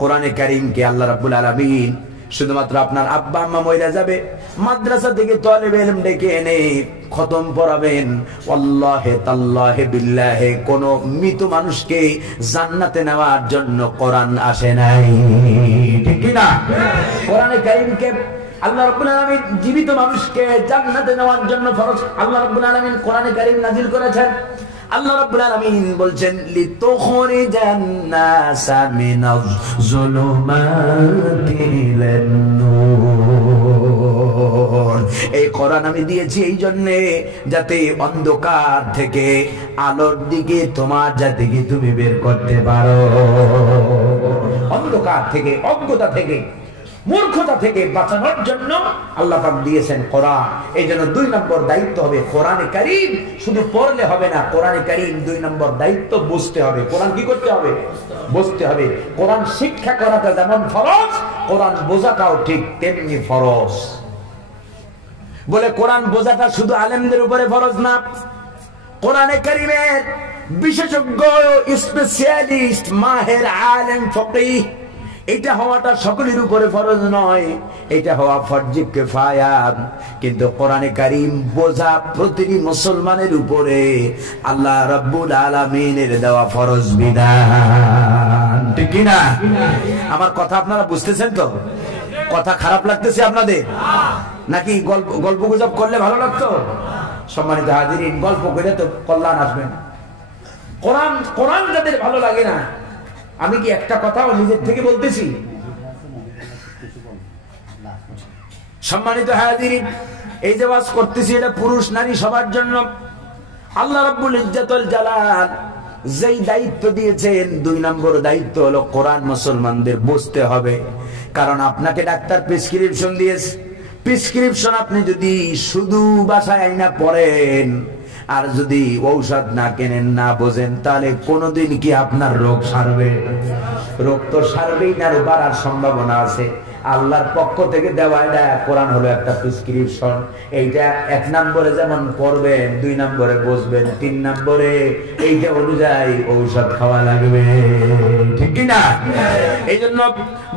কোরআনে কারীমকে আল্লাহ রাব্বুল আলামিন শুধুমাত্র আপনার আব্বা আম্মা মইরা যাবে, মাদ্রাসা থেকে তালেবে ইলম ডেকে এনে খতম পড়াবেন। ওয়াল্লাহি তাল্লাহি বিল্লাহি কোন মৃত মানুষকে জান্নাতে নেওয়ার জন্য কোরআন আসে নাই, ঠিক কি না? কোরআনে কারীমকে আল্লাহ রাব্বুল আলামিন জীবিত মানুষকে জান্নাতে নেওয়ার জন্য ফরজ আল্লাহ রাব্বুল আলামিন কোরআনে কারীম নাযিল করেছেন। আল্লাহ রাব্বুল আলামিন বলছেন, লিতুখরিজান নাসা মিনাজ যুলুমাতি ইলান নূর। এই কোরআন আমি দিয়েছি এই জন্য যাতে অন্ধকার থেকে আলোর দিকে তোমার জাতিকে তুমি বের করতে পারো। অন্ধকার থেকে, অজ্ঞতা থেকে মূর্খতা থেকে বাঁচানোর জন্য আল্লাহ পাক দিয়েছেন কোরআন। এই জন্য 2 নম্বর দায়িত্ব হবে কোরআনে কারীম শুধু পড়লে হবে না, কোরআনে কারীম 2 নম্বর দায়িত্ব বুঝতে হবে। কোরআন কি করতে হবে? বুঝতে হবে। কোরআন শিক্ষা করাটা যেমন ফরজ, কোরআন বোঝাটাও ঠিক তেমনি ফরজ। বলে কোরআন বোঝাটা শুধু আলেমদের উপরে ফরজ না, কোরআনে কারীমের বিশেষজ্ঞ স্পেশালিস্ট মাহের আলেম ফকিহ এটা হওয়াটা সকলের উপরে ফরজ নয়, এটা হওয়া ফরজে কিফায়া। কিন্তু কোরআনে কারীম বোঝা প্রতিটি মুসলমানের উপরে আল্লাহ রাব্বুল আলামিনের দেওয়া ফরজ বিধান। ঠিক কি না? আমার কথা আপনারা বুঝতেছেন তো? কথা খারাপ লাগতেছে আপনাদের নাকি গল্প গুজব করলে ভালো লাগতো? সম্মানিত হাজিরিন, গল্প করে তো কল্যাণ আসবে না। কোরআন যাদের ভালো লাগে না, আমি কি একটা কথাও নিজের থেকে বলতেছি? সম্মানিত হাজিরিন, এই যে ওয়াজ করতেছি এটা পুরুষ নারী সবার জন্য। আল্লাহ রাব্বুল ইজ্জাতুল জালাল যেই দায়িত্ব দিয়েছেন, 2 নম্বর দায়িত্ব হলো কোরআন মুসলমানদের বুঝতে হবে। কারণ আপনাকে ডাক্তার প্রেসক্রিপশন দিয়েছে, প্রেসক্রিপশন আপনি যদি শুধু বাসায় আইনা পড়েন আর যদি ঔষধ না কেনেন, না বোঝেন, তাহলে কোনোদিন কি আপনার রোগ সারবে? রোগ তো সারবেই না, আরো বাড়ার সম্ভাবনা আছে। আল্লাহর পক্ষ থেকে দেওয়া এটা কোরআন হলো একটা প্রেসক্রিপশন। এইটা 1 নম্বরে যেমন পড়বেন, 2 নম্বরে বুঝবেন, 3 নম্বরে এইটা অনুযায়ী ঔষধ খাওয়া লাগবে। ঠিক কি না? এই জন্য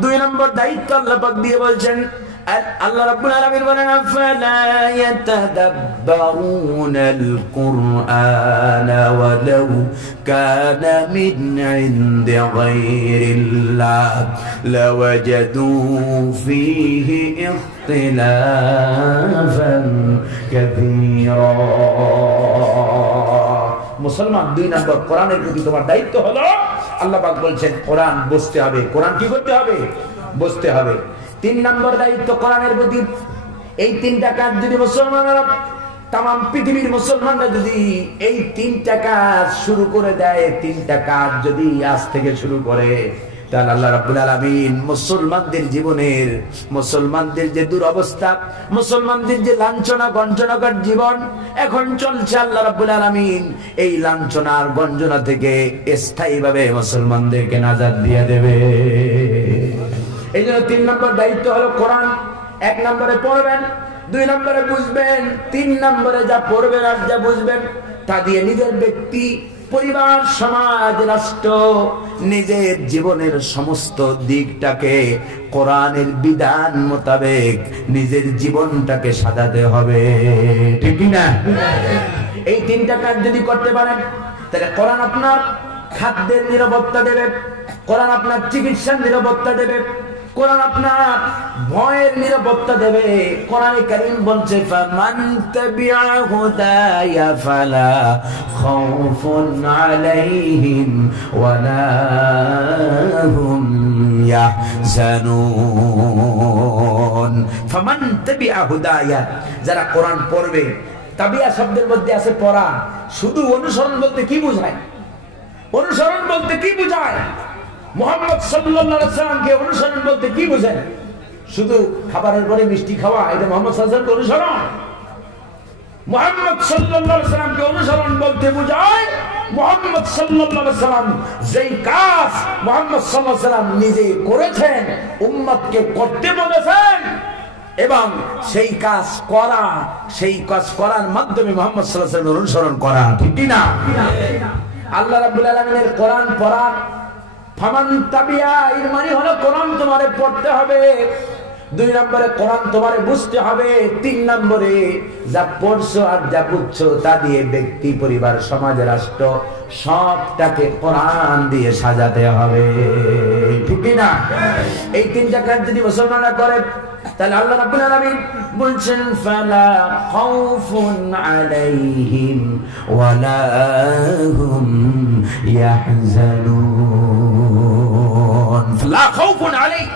2 নম্বর দায়িত্ব আল্লাহ পাক দিয়ে বলছেন। আল্লাহ রাব্বুল আলামিন বলেন, আফালা ইয়াতাদাব্বারুনাল কুরআনা ওয়ালাউ কানা মিন ইনদি গায়রিল্লাহ লাওয়াজাদু ফীহি ইখতিলাফান কাসীরা। মুসলমান 2 নম্বর কোরআনের প্রতি তোমার দায়িত্ব হলো, আল্লাহ পাক বলছেন কোরআন বুঝতে হবে। কোরআন কি করতে হবে? বুঝতে হবে। 3 নম্বর দায়িত্ব কোরআনের প্রতি। এই 3টা কাজ যদি মুসলমানরা, তাম পৃথিবীর মুসলমানরা যদি এই 3টা কাজ শুরু করে দেয়, 3টা কাজ যদি আজ থেকে শুরু করে, তাহলে আল্লাহ রাব্বুল আলামিন মুসলমানদের জীবনের, মুসলমানদের যে দুরবস্থা, মুসলমানদের যে লাঞ্ছনা গঞ্জনাকর জীবন এখন চলছে, আল্লাহ রাব্বুল আলামিন এই লাঞ্ছনা আর গঞ্জনা থেকে স্থায়ীভাবে মুসলমানদেরকে নাজাত দিয়ে দেবে। এই জন্য 3 নম্বর দায়িত্ব হলো কোরআন। 1 নম্বরে পড়বেন, 2 নম্বরে বুঝবেন, 3 নম্বরে যা পড়বেন আর যা বুঝবেন তা দিয়ে নিজের ব্যক্তি, পরিবার, সমাজ, রাষ্ট্র, নিজের জীবনের সমস্ত দিকটাকে কোরআনের বিধান মোতাবেক নিজের জীবনটাকে সাজাতে হবে। ঠিক না? এই 3টা কাজ যদি করতে পারেন, তাহলে কোরআন আপনার খাদ্যের নিরাপত্তা দেবে, কোরআন আপনার চিকিৎসার নিরাপত্তা দেবে, কোরআন আপনার ভয়ের নিরাপত্তা দেবে। কোরআনে কারীম বলছে, ফামান তাবিআ হুদায়া ফালা খাউফুন আলাইহিম ওয়ালা হুম ইয়াহজানুন। ফামান তাবিআ হুদায়া, যারা কোরআন পড়বে। তাবিয়া শব্দের মধ্যে আছে পড়া। শুধু অনুসরণ বলতে কি বোঝায়? অনুসরণ বলতে কি বোঝায়? মুহাম্মদ সাল্লাল্লাহু আলাইহি সাল্লামকে অনুসরণ বলতে কি বোঝেন? শুধু খাবারের পরে মিষ্টি খাওয়া, এটা মুহাম্মদ সাল্লাল্লাহু আলাইহি সাল্লামকে অনুসরণ? মুহাম্মদ সাল্লাল্লাহু আলাইহি সাল্লামকে অনুসরণ বলতে বোঝায় মুহাম্মদ সাল্লাল্লাহু আলাইহি সাল্লাম যেই কাজ মুহাম্মদ সাল্লাল্লাহু আলাইহি সাল্লাম নিজে করেছেন, উম্মতকে করতে বলেছেন, এবং সেই কাজ করা, সেই কাজ করার মাধ্যমে মুহাম্মদ সাল্লাল্লাহু আলাইহি সাল্লামের অনুসরণ করা। ঠিক কি না? আল্লাহ রাব্বুল আলামিনের কোরআন পড়া, ফামান তাবিয়া, এর মানে হলো কোরআন তোমারে পড়তে হবে। 2 নম্বরে কোরআন তোমারে বুঝতে হবে। 3 নম্বরে যা পড়ছো আর যা বুঝছো তা দিয়ে ব্যক্তি, পরিবার, সমাজ, রাষ্ট্র সবটাকে কোরআন দিয়ে সাজাতে হবে। ঠিক না? এই 3টা কাজ যদি মুসলমানরা করে, তাহলে আল্লাহ রাব্বুল আলামিন বলছেন, ফালা খাউফুন আলাইহিম ওয়ালা হুম ইয়াহজানুন। ফালা খাউফুন আলাইহিম,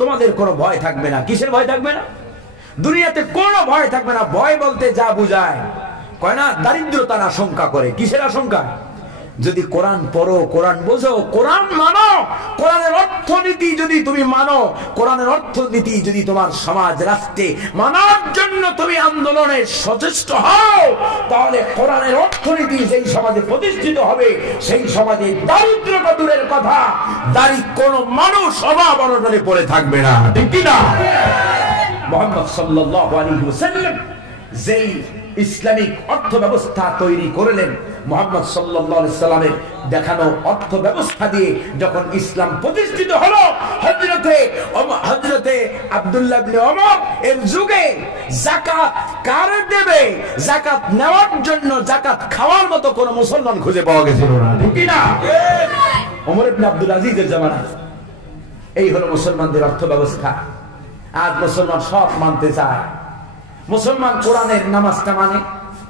তোমাদের কোনো ভয় থাকবে না। কিসের ভয় থাকবে না? দুনিয়াতে কোনো ভয় থাকবে না। ভয় বলতে যা বুঝায়, কয় না দারিদ্রতার আশঙ্কা করে। কিসের আশঙ্কা? যদি কোরআন পড়ো, কোরআন বোঝো, কোরআন মানো, কোরআনের অর্থনীতি যদি তুমি মানো, কোরআনের অর্থনীতি যদি তোমার সমাজ রাষ্ট্রে মানার জন্য তুমি আন্দোলনে সচেষ্ট হও, তাহলে কোরআনের অর্থনীতি যেই সমাজে প্রতিষ্ঠিত হবে, সেই সমাজে দারিদ্রতা দূরের কথা, দারিদ্র কোন মানুষ অভাব অনটনে পড়ে থাকবে না, ঠিক কি না? মুহাম্মদ সাল্লাল্লাহু আলাইহি ওয়াসাল্লাম যেই ইসলামিক অর্থ ব্যবস্থা তৈরি করলেন, মুহাম্মদ সাল্লাল্লাহু আলাইহি সাল্লামের দেখানো অর্থ ব্যবস্থা দিয়ে যখন ইসলাম প্রতিষ্ঠিত হলো, হযরতে আব্দুল্লাহ ইবনে ওমর এর যুগে যাকাত কার দেবে, যাকাত নেওয়ার জন্য যাকাত খাওয়ার মতো কোন মুসলমান খুঁজে পাওয়া গেছিল না, ঠিক কি না? ওমর ইবনে আব্দুল আজিজের জামানা। এই হলো মুসলমানদের অর্থ ব্যবস্থা। আজ মুসলমান সব মানতে চায়। মুসলমান কোরআনের নামাজটা মানে,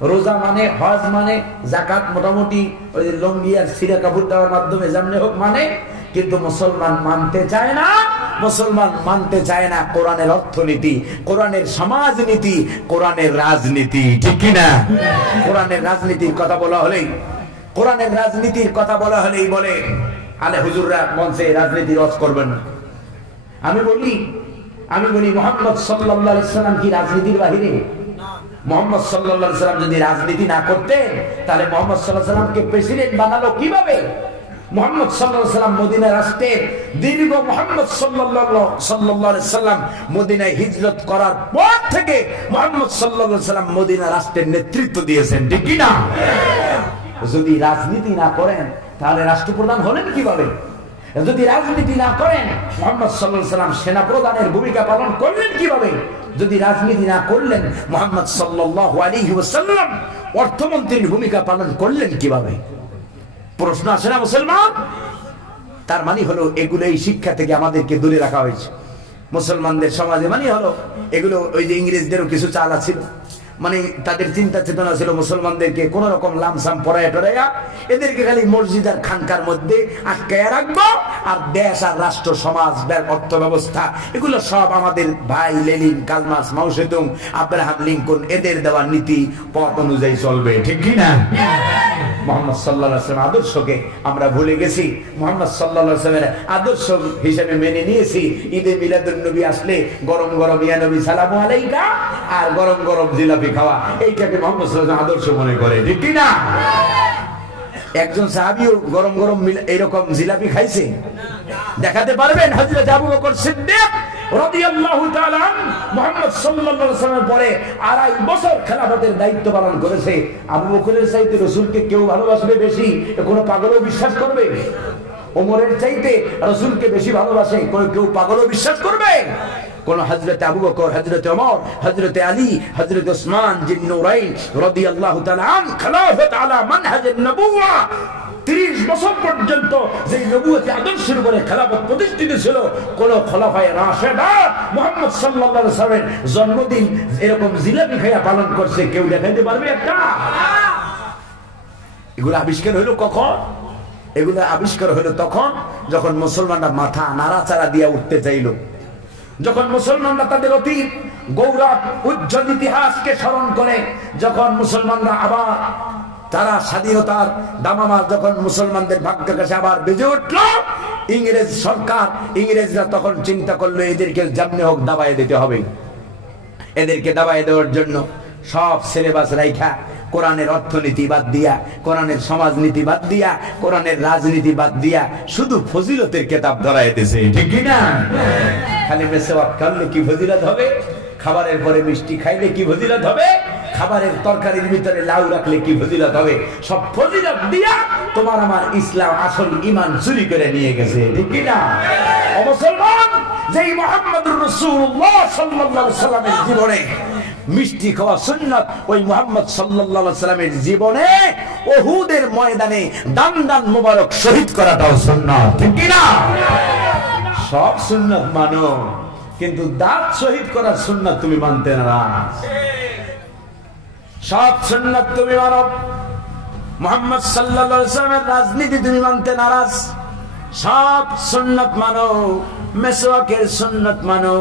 রোজা মানে, হজ মানে, যাকাত মোটামুটি ওই লঙ্গি আর সিরা কাপড় দেওয়ার মাধ্যমে যেমনি হোক মানে, কিন্তু মুসলমান মানতে চায় না। মুসলমান মানতে চায় না কোরআনের অর্থনীতি, কোরআনের সমাজনীতি, কোরআনের রাজনীতি, ঠিক কিনা? কোরআনের রাজনীতির কথা বলা হলেই, কোরআনের রাজনীতির কথা বলা হলেই বলে আলে হুজুররা মঞ্চে রাজনীতি রদ করবেন না। আমি বলি মুহাম্মদ সাল্লাল্লাহু আলাইহি সাল্লাম কি রাজনীতির বাহিরে? মুহাম্মদ সাল্লাল্লাহু আলাইহি সাল্লাম যদি রাজনীতি না করতেন, তাহলে মুহাম্মদ সাল্লাল্লাহু আলাইহি সাল্লামকে প্রেসিডেন্ট বানালো কিভাবে? মুহাম্মদ সাল্লাল্লাহু আলাইহি সাল্লাম মদিনা রাষ্ট্রের দীর্ঘ মুহাম্মদ সাল্লাল্লাহু আলাইহি সাল্লাম মদিনায় হিজরত করার পর থেকে মুহাম্মদ সাল্লাল্লাহু আলাইহি সাল্লাম মদিনা রাষ্ট্রের নেতৃত্ব দিয়েছেন, ঠিক কি না? যদি রাজনীতি না করেন, তাহলে রাষ্ট্রপ্রধান হলেন কিভাবে? যদি রাজনীতি না করেন, মুহাম্মদ সাল্লাল্লাহু আলাইহি সাল্লাম সেনা প্রধানের ভূমিকা পালন করলেন কিভাবে? যদি রাজনীতি না করলেন, মুহাম্মদ সাল্লাল্লাহু আলাইহি ওয়াসাল্লাম অর্থমন্ত্রীর ভূমিকা পালন করলেন কিভাবে? প্রশ্ন আসে না মুসলমান? তার মানে হলো এগুলো এই শিক্ষা থেকে আমাদেরকে দূরে রাখা হয়েছে মুসলমানদের সমাজে। মানে হলো এগুলো ওই যে ইংরেজদেরও কিছু চাল ছিল, মানে তাদের চিন্তা চেতনা ছিল মুসলমানদেরকে কোন রকম লামসাম পড়াইয়া টড়াইয়া এদেরকে খালি মসজিদ আর খানকার মধ্যে আটকায়া রাখবো, আর দেশ আর রাষ্ট্র সমাজ অর্থ ব্যবস্থা এগুলো সব আমাদের ভাই লেনিন, কার্ল মার্কস, মাও সেতুং, আব্রাহাম লিঙ্কন এদের দেওয়া নীতি পথ অনুযায়ী চলবে, ঠিক কি না? মুহাম্মদ সাল্লাল্লাহু আলাইহি ওয়াসাল্লাম আদর্শকে আমরা ভুলে গেছি। মুহাম্মদ সাল্লাল্লাহু আলাইহি ওয়াসাল্লামের আদর্শ হিসেবে মেনে নিয়েছি ঈদে মিলাদুন নবী আসলে গরম গরম ইয়া নবী সালামু আলাইকা আর গরম গরম জিলাপি খাওয়া, এইটাকে মুহাম্মদ সাল্লাল্লাহু আলাইহি ওয়াসাল্লাম আদর্শ মনে করে, ঠিক কি না? একজন সাহাবীও গরম গরম এরকম জিলাপি খাইছে? দেখাতে পারবেন? হযরত আবু বকর সিদ্দিক রাদিয়াল্লাহু তাআলা মুহাম্মদ সাল্লাল্লাহু আলাইহি ওয়াসাল্লামের পরে 2.5 বছর খেলাফতের দায়িত্ব পালন করেছে। আবু বকরের চাইতে রাসূলকে কেউ ভালোবাসবে বেশি, কোনো পাগলও বিশ্বাস করবে? ওমরের চাইতে রাসূলকে বেশি ভালোবাসে কেউ পাগলও বিশ্বাস করবে? কোন হযরত আবু বকর, হযরত ওমর, হযরত আলী, হযরত উসমান জিন নূরাইন রাদিয়াল্লাহু তাআলা আন খেলাফত আলা মানহাজের নবুওয়া 30 বছর পর্যন্ত যে নবুয়তি আদর্শের উপরে খেলাফত প্রতিষ্ঠিত ছিল, কোন খলিফায়ে রাশেদা মুহাম্মদ সাল্লাল্লাহু আলাইহি ওয়াসাল্লামের জন্মদিন এরকম জিলাপি খাইয়া পালন করছে কেউ দেখাইতে পারবে একটা? এগুলো আবিষ্কার হইল কখন? এগুলো আবিষ্কার হইল তখন যখন মুসলমানরা মাথা নাড়াচাড়া দিয়া উঠতে চাইল, যখন মুসলমানরা তাদের অতীত গৌরব উজ্জ্বল ইতিহাসকে স্মরণ করে, যখন মুসলমানরা আবার তারা স্বাধীনতার দামামা যখন মুসলমানদের ভাগ্যের কাছে আবার বেজে উঠল, ইংরেজ সরকার, ইংরেজরা তখন চিন্তা করলো এদেরকে যেমনি হোক দাবায় দিতে হবে। এদেরকে দাবায় দেওয়ার জন্য সব সিলেবাস রাইখা কোরআনের অর্থনীতি বাদ দিয়া, কোরআনের সমাজনীতি বাদ দিয়া, কোরআনের রাজনীতি বাদ দিয়া শুধু ফজিলতের কিতাব ধরাইতেছে, ঠিক কি না? খালি মেসওয়াক করলে কি ফজিলত হবে? খাবারের পরে মিষ্টি খাইলে কি ফজিলত হবে? খাবারের তরকারির ভিতরে লাউ রাখলে কি ফজিলত হবে? সব ফজিলত দিয়া তোমার আমার ইসলাম আসল ঈমান চুরি করে নিয়ে গেছে, ঠিক কি না? ও মুসলমান, যেই মুহাম্মদুর রাসূলুল্লাহ সাল্লাল্লাহু আলাইহি ওয়াসাল্লামের জীবনে মিষ্টি খাওয়া সুন্নাত, ওই মুহাম্মদ সাল্লাল্লাহু আলাইহি ওয়াসাল্লামের জীবনে উহুদের ময়দানে দান দান মোবারক শহীদ করাটাও সুন্নাত, ঠিক কি না? সব সুন্নাত মানো, কিন্তু দাঁত শহীদ করার সুন্নাত তুমি মানতে নারাজ। সব সুন্নাত তুমি মানো, মুহাম্মদ সাল্লাল্লাহু আলাইহি ওয়াসাল্লামের রাজনীতি তুমি মানতে নারাজ। সব সুন্নাত মানো, মেসওয়াকের সুন্নাত মানো,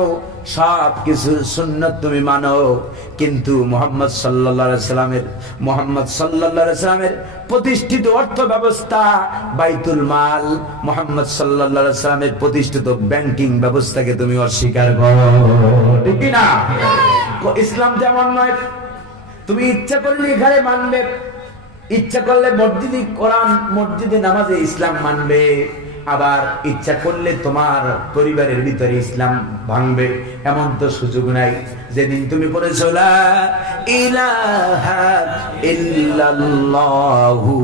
সব কিছু সুন্নাত তুমি মানো, কিন্তু মুহাম্মদ সাল্লাল্লাহু আলাইহি সাল্লামের প্রতিষ্ঠিত অর্থ ব্যবস্থা বাইতুল মাল, মুহাম্মদ সাল্লাল্লাহু আলাইহি সাল্লামের প্রতিষ্ঠিত ব্যাংকিং ব্যবস্থাকে তুমি অস্বীকার করো, ঠিক কি না? ইসলাম যেমন নয়, তুমি ইচ্ছা করলে এখানে মানবে, ইচ্ছা করলে মসজিদে কোরআন, মসজিদে নামাজে ইসলাম মানবে, আবার ইচ্ছা করলে তোমার পরিবারের ভিতরে ইসলাম ভাঙবে, এমন তো সুযোগ নাই। যেদিন তুমি পড়েছো লা ইলাহা ইল্লাল্লাহু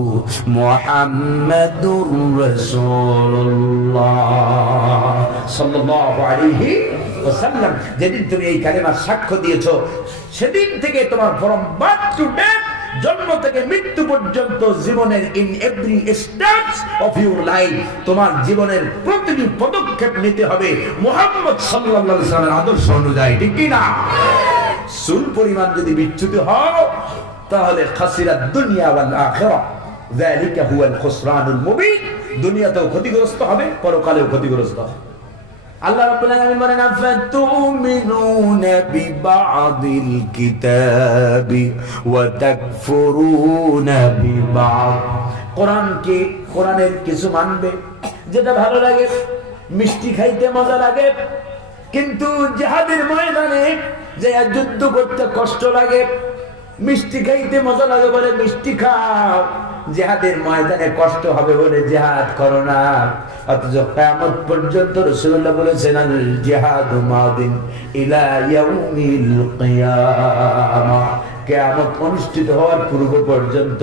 মুহাম্মাদুর রাসূলুল্লাহ সাল্লাল্লাহু আলাইহি ওয়াসাল্লাম, যেদিন তুমি এই কালেমার সাক্ষ্য দিয়েছো, সেদিন থেকে তোমার ফ্রম বার্থ টু ডেথ, জন্ম থেকে মৃত্যু পর্যন্ত জীবনের in every steps of your life, তোমার জীবনের প্রতিটি পদক্ষেপ নিতে হবে মুহাম্মদ সাল্লাল্লাহু আলাইহি ওয়াসাল্লামের আদর্শ অনুযায়ী, ঠিক কি না? চুল পরিমাণ যদি বিচ্যুত হও, তাহলে খাসিরাত দুনিয়া ওয়াল আখিরাহ, যালিকা হুয়াল খুসরানুল মুবিন। দুনিয়াতেও ক্ষতিগ্রস্ত হবে, পরকালেও ক্ষতিগ্রস্ত হবে। আল্লাহ রাব্বুল আলামিন বলেন আফাতুমিনুনা বিবাদিল কিতাবি ওয়া তাকফুরুনা বিবাদ। কোরআনের কিছু মানবে, যেটা ভালো লাগে, মিষ্টি খাইতে মজা লাগে, কিন্তু জিহাদের ময়দানে যে যুদ্ধ করতে কষ্ট লাগে। মিষ্টি খাইতে মজা লাগে বলে মিষ্টি খাও, জিহাদের ময়দানে কষ্ট হবে বলে জিহাদ করো না। অথচ কিয়ামত পর্যন্ত রাসূলুল্লাহ বলেছেন আল জিহাদু মাদিন ইলা ইয়াউমিল কিয়ামাহ, কিয়ামত অনুষ্ঠিত হওয়ার পূর্ব পর্যন্ত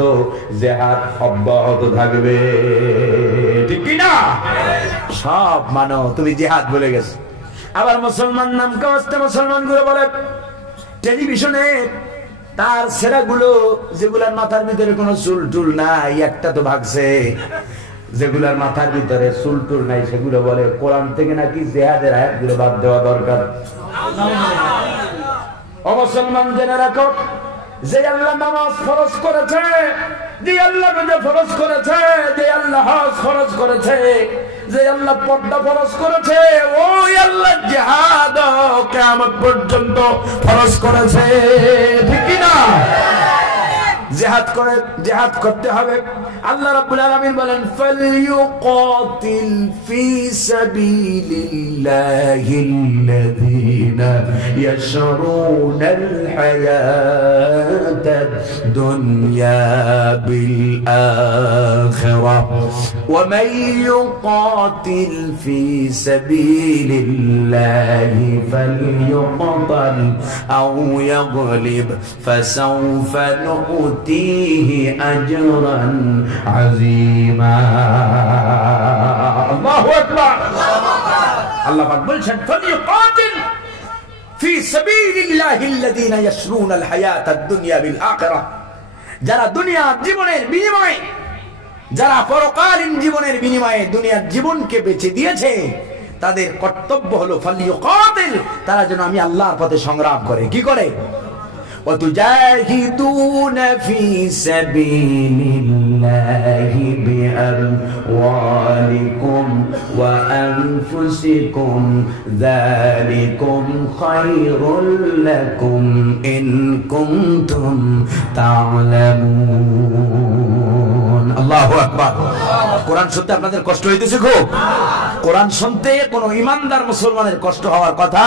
জিহাদ অব্যাহত থাকবে, ঠিক কি না? সব মানো, তুমি জিহাদ বলে গেছো। আবার মুসলমান নাম কাওয়াস্তে মুসলমান গুলো বলে টেলিভিশনে তার সেরাগুলো, যেগুলার মাথার ভিতরে কোনো চুল টুল নাই, একটা তো ভাগছে, যেগুলার মাথার ভিতরে চুল টুল নাই, সেগুলো বলে কোরআন থেকে নাকি জিহাদের আয়াতগুলো বাদ দেওয়া দরকার। অমুসলমান জেনে রাখো, যে আল্লাহ নামাজ ফরজ করেছে, যে আল্লাহ রোজা ফরজ করেছে, যে আল্লাহ হজ ফরজ করেছে, যে আল্লাহ পর্দা ফরজ করেছে, ওই আল্লাহ জিহাদ কিয়ামত পর্যন্ত ফরজ করেছে, ঠিক কি না? জিহাদ করতে হবে। আল্লাহ রাব্বুল আলামিন বলেন ফালইউকাতিল ফি সাবিলিল্লাহিল্লাযীনা ইয়াশরুনাল হায়াতাদ দুনিয়া বিল আখিরাহ ওয়া মান ইউকাতিল ফি সাবিলিল্লাহি ফালইউকাতাল আও ইয়াগলিব ফাসাউফা নু'তিহি আজরান আযীমা। আল্লাহু আকবার। আল্লাহ পাক বলছেন ফালইউকাতিল ফি সাবিলিল্লাহিল্লাযীনা ইয়াশরুনাল হায়াতাদ দুনিয়া বিল আখিরাহ, যারা দুনিয়ার জীবনের বিনিময়ে, যারা পরকালীন জীবনের বিনিময়ে দুনিয়ার জীবনকে বেছে দিয়েছে, তাদের কর্তব্য হলো ফালইউকাতিল, তারা যেন আমি আল্লাহর পথে সংগ্রাম করে। কি করে? وتجاهدون في سبيل الله بأموالكم وأنفسكم ذلكم خير لكم إن كنتم تعلمون। আল্লাহু আকবার। কোরআন শুনতে আপনাদের কষ্ট হইতেছে খুব? কোরআন শুনতে কোন ইমানদার মুসলমানের কষ্ট হওয়ার কথা?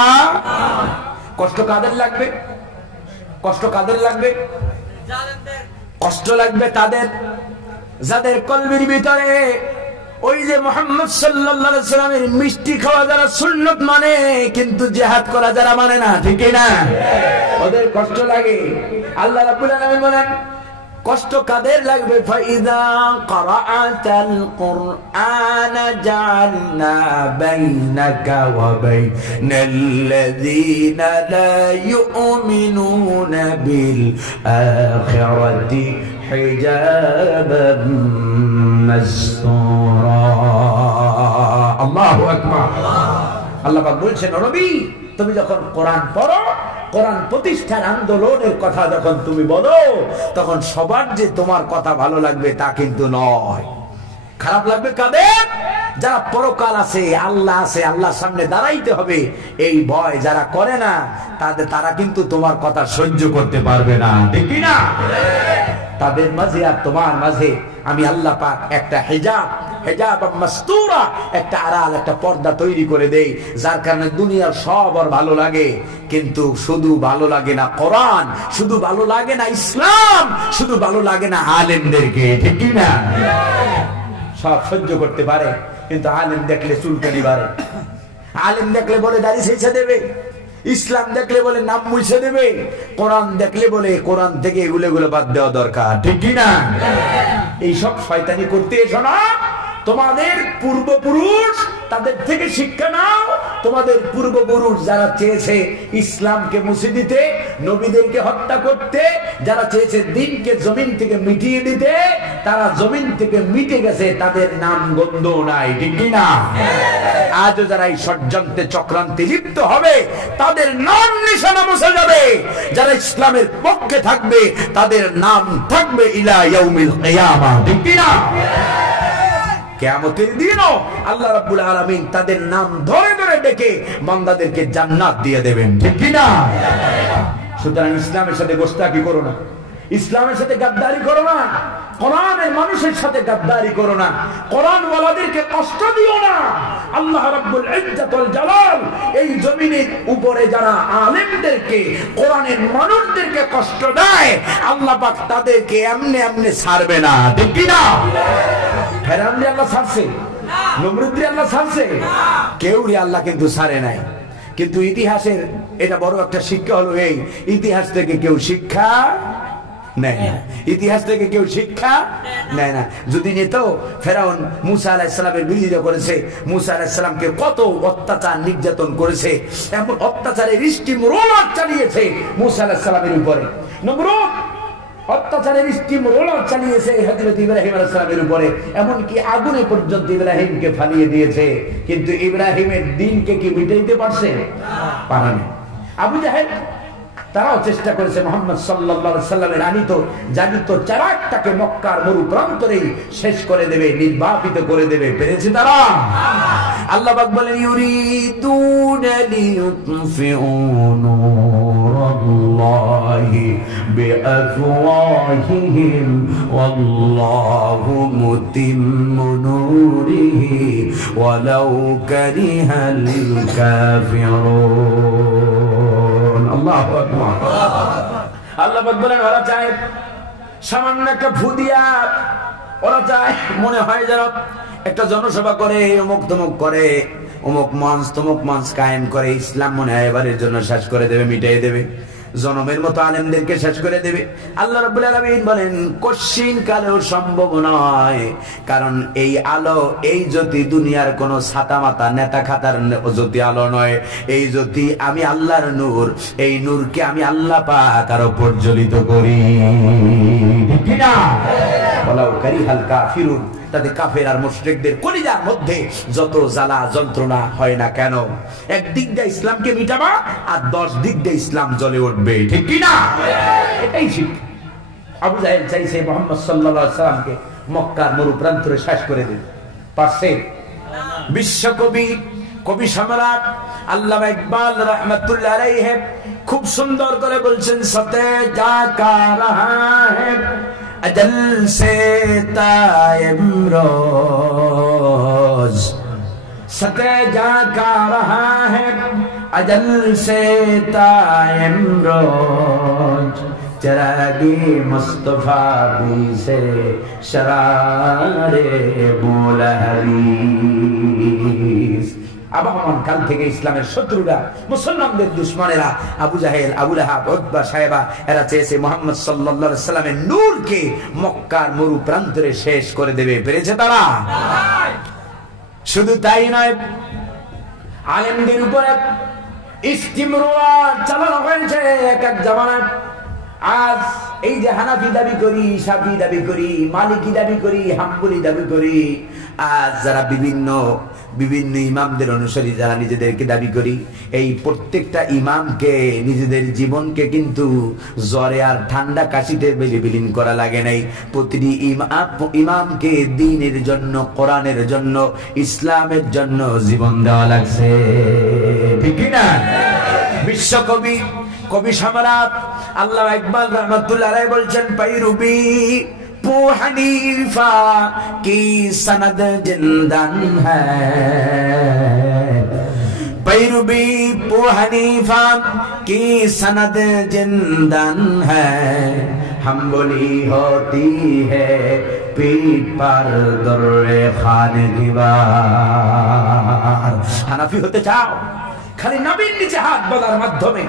কষ্ট কাদের লাগবে? কষ্ট কাদের লাগবে? কষ্ট লাগবে তাদের যাদের কলবের ভিতরে ওই যে মুহাম্মদ সাল্লাল্লাহু আলাইহি সাল্লামের মিষ্টি খাওয়া যারা সুন্নাত মানে, কিন্তু জিহাদ করা যারা মানে না, ঠিক না? ওদের কষ্ট লাগে। আল্লাহ রাব্বুল আলামিন বলেন কষ্ট কাদের লাগবে? ফাইদা ক্রাআতাল কুরআন জাআলনা বাইনাকা ওয়া বাইনাল্লাযীনা লা ইউমিনুনা বিল আখিরাতি হিজাবাম মাসতুরা। আল্লাহু আকবার। আল্লাহ পাক বলছেন নবী, তুমি যখন কোরআন পড়ো, কোরআন প্রতিষ্ঠার আন্দোলনের কথা যখন তুমি বলো, তখন সবার যে তোমার কথা ভালো লাগবে তা কিন্তু নয়। খারাপ লাগবে কাদের? যারা পরকাল আছে, আল্লাহ আছে, আল্লাহর সামনে দাঁড়াইতে হবে, এই ভয় যারা করে না তারা কিন্তু তোমার কথা সহ্য করতে পারবে না, ঠিক কি না? তাদের মাঝে আর তোমার মাঝে আমি আল্লাহ পাক একটা হিজাব মাসতুরা, একটা আড়াল, একটা পর্দা তৈরি করে দেই, যার কারণে দুনিয়ার সব আর ভালো লাগে, কিন্তু শুধু ভালো লাগে না কোরআন, শুধু ভালো লাগে না ইসলাম, শুধু ভালো লাগে না আলেমদেরকে, ঠিক কি না? সব সহ্য করতে পারে, কিন্তু আলেম দেখলে চুলকানি বাড়ে, আলেম দেখলে বলে দাড়ি ছেঁচে দেবে, ইসলাম দেখলে বলে নাম মুছে দেবে, কোরআন দেখলে বলে কোরআন থেকে এগুলো বাদ দেওয়া দরকার, ঠিক কি না? এইসব শয়তানি করতে এসো না। তোমাদের পূর্বপুরুষ, তাদের থেকে শিক্ষা নাও। তোমাদের পূর্বপুরুষ যারা চেয়েছে ইসলামকে মুছে দিতে, নবীদেরকে হত্যা করতে, যারা চেয়েছে দিনকে জমিন থেকে মিটিয়ে দিতে, তারা জমিন থেকে মিটে গেছে, তাদের নাম গন্ধ নাই, ঠিক কি না? আজও যারা এই ষড়যন্ত্রে চক্রান্তে লিপ্ত হবে, তাদের নাম নিশানা মুছে যাবে। যারা ইসলামের পক্ষে থাকবে, তাদের নাম থাকবে ইলা ইয়াউমিল কিয়ামাহ, ঠিক কি না? কিয়ামতের দিনও আল্লাহ রাব্বুল আলামিন তাদের নাম ধরে ধরে ডেকে বান্দাদেরকে জান্নাত দিয়ে দেবেন, ঠিক কি না? সুতরাং ইসলামের সাথে গোস্তাকি করো না, ইসলামের সাথে গাদ্দারি করো না, কোরআনের মানুষের সাথে গাদ্দারি করো না, কোরআন ওয়ালাদেরকে কষ্ট দিও না। আল্লাহ রাব্বুল ইজ্জত ওয়াল জালাল এই জমিনের উপরে যারা আলেমদেরকে, কোরআনের মানুষদেরকে কষ্ট দেয়, আল্লাহ পাক তাদেরকে এমনি এমনি ছাড়বে না, ঠিক কি না? ফেরাউনকে আল্লাহ ছাড়ছে, নমরুদকে আল্লাহ ছাড়ছে, কেউ আল্লাহ কিন্তু ছাড়ে নাই। কিন্তু ইতিহাসের এটা বড় একটা শিক্ষা হলো এই, ইতিহাস থেকে কেউ শিক্ষা নেয় না, ইতিহাস থেকে কেউ শিক্ষা নেয় না। যদি নিত, ফেরাউন মুসা আলাইহিস সালামের বিরোধিতা করেছে, মুসা আলাইহিস সালামকে কত অত্যাচার নির্যাতন করেছে, এমন অত্যাচারের স্টিম রোলার চালিয়েছে মুসা আলাইহিস সালামের উপরে। নমরুদ অত্যাচারের স্টিম রোলার চালিয়েছে হযরত ইব্রাহিম আলাইহিস সালামের উপরে, এমনকি আগুনে পর্যন্ত ইব্রাহিমকে ফালিয়ে দিয়েছে, কিন্তু ইব্রাহিমের দিনকে কি মিটাইতে পারছে? পারেনি। আবু জাহেল তারাও চেষ্টা করেছে মুহাম্মদ সাল্লাল্লাহু আলাইহি সাল্লামের জানিত চারাকটাকে মক্কার মরু প্রান্তরেই শেষ করে দেবে, নির্বাপিত করে দেবে, পেরেছে তারা? আল্লাহ পাক বলেন ইউরিদুনা লিইউতফিউ নূরাল্লাহি বিআফওয়াহিহিম ওয়াল্লাহু মুতিম্মু নূরিহি ওয়ালাউ কারিহাল কাফিরুন। আল্লাহু আকবার। আল্লাহ পাক বলেন ওরা চায় সামান্য একটা ফু দিয়া, ওরা চায় মনে হয় যেন একটা জনসভা করে, অমুক তমুক করে, অমুক মঞ্চ তমুক মঞ্চ কায়েম করে, ইসলাম মনে হয় এবারের জন্য শেষ করে দেবে, মিটাই দেবে, জনমের মতো আলেমদেরকে শেষ করে দেবে। আল্লাহ রাব্বুল আলামিন বলেন কশিন কালেও সম্ভব নয়, কারণ এই আলো, এই জ্যোতি দুনিয়ার কোন ছাতা মাতা নেতা খাতার জ্যোতি আলো নয়, এই জ্যোতি আমি আল্লাহর নূর, এই নূরকে আমি আল্লাহ পাক আরো প্রজ্বলিত করি, ঠিক না? ওয়ালাউ কারিহাল কাফিরুন, তাদের কাফের আর মুশরিকদের কলিজার মধ্যে যত জ্বালা যন্ত্রণা হয় না কেন, একদিক দিয়ে ইসলামকে মিটাবা আর 10 দিক দিয়ে ইসলাম জ্বলে উঠবে, ঠিক কি না? এটাই শিক্ষা। আবু জাহেল চাইছে মুহাম্মদ সাল্লাল্লাহু আলাইহি সাল্লামকে মক্কার মরু প্রান্তরে শেষ করে দিতে, পারছে? বিশ্বকবি, কবি সম্রাট আল্লামা ইকবাল রাহমাতুল্লাহ আলাইহি খুব সুন্দর করে বলছেন, সতে যা কা রাহা হ্যায় अजल से ताइमरोज, सते जा का रहा है अजल से ताइमरोज, चरागी मुस्तफा भी से शरारे मुलहरीस। আবহমান কাল থেকে ইসলামের শত্রুরা, মুসলমানদের দুশমনেরা, আবু জাহেল, আবু লাহাব, উতবা, সাহেবা, এরা চেয়েছে মুহাম্মদ সাল্লাল্লাহু আলাইহি সাল্লামের নূরকে মক্কার মরু প্রান্তরে শেষ করে দেবে, পেরেছে তারা? শুধু তাই নয়, আলেমদের উপরে ইস্তিমরার চালানো হয়েছে এক এক জামানায়। আজ এই যে হানাফি দাবি করি, শাফি দাবি করি, মালিকি দাবি করি, হাম্বলি দাবি করি, আজ যারা বিভিন্ন বিভিন্ন ইমামদের অনুসারী যারা নিজেদেরকে দাবি করি, এই প্রত্যেকটা ইমামকে নিজেদের জীবনকে কিন্তু জ্বরে আর ঠান্ডা কাশিতে বিলীন করা লাগে নাই। প্রতিটি ইমামকে দ্বীনের জন্য, কোরআনের জন্য, ইসলামের জন্য জীবন দেওয়া লাগছে, ঠিক না? বিশ্বকবি, কবি সম্রাট আল্লামা ইকবাল রহমাতুল্লাহ আলাইহি বলছেন, पैरूबी अबू हनीफा की सनद जिंदन है, पैरूबी अबू हनीफा की सनद जिंदन है, हम बोली होती है पीठ पर दर्रे खाने की बार। হানাফি হতে চাও, খালি নবীর নিচে হাত বলার মাধ্যমে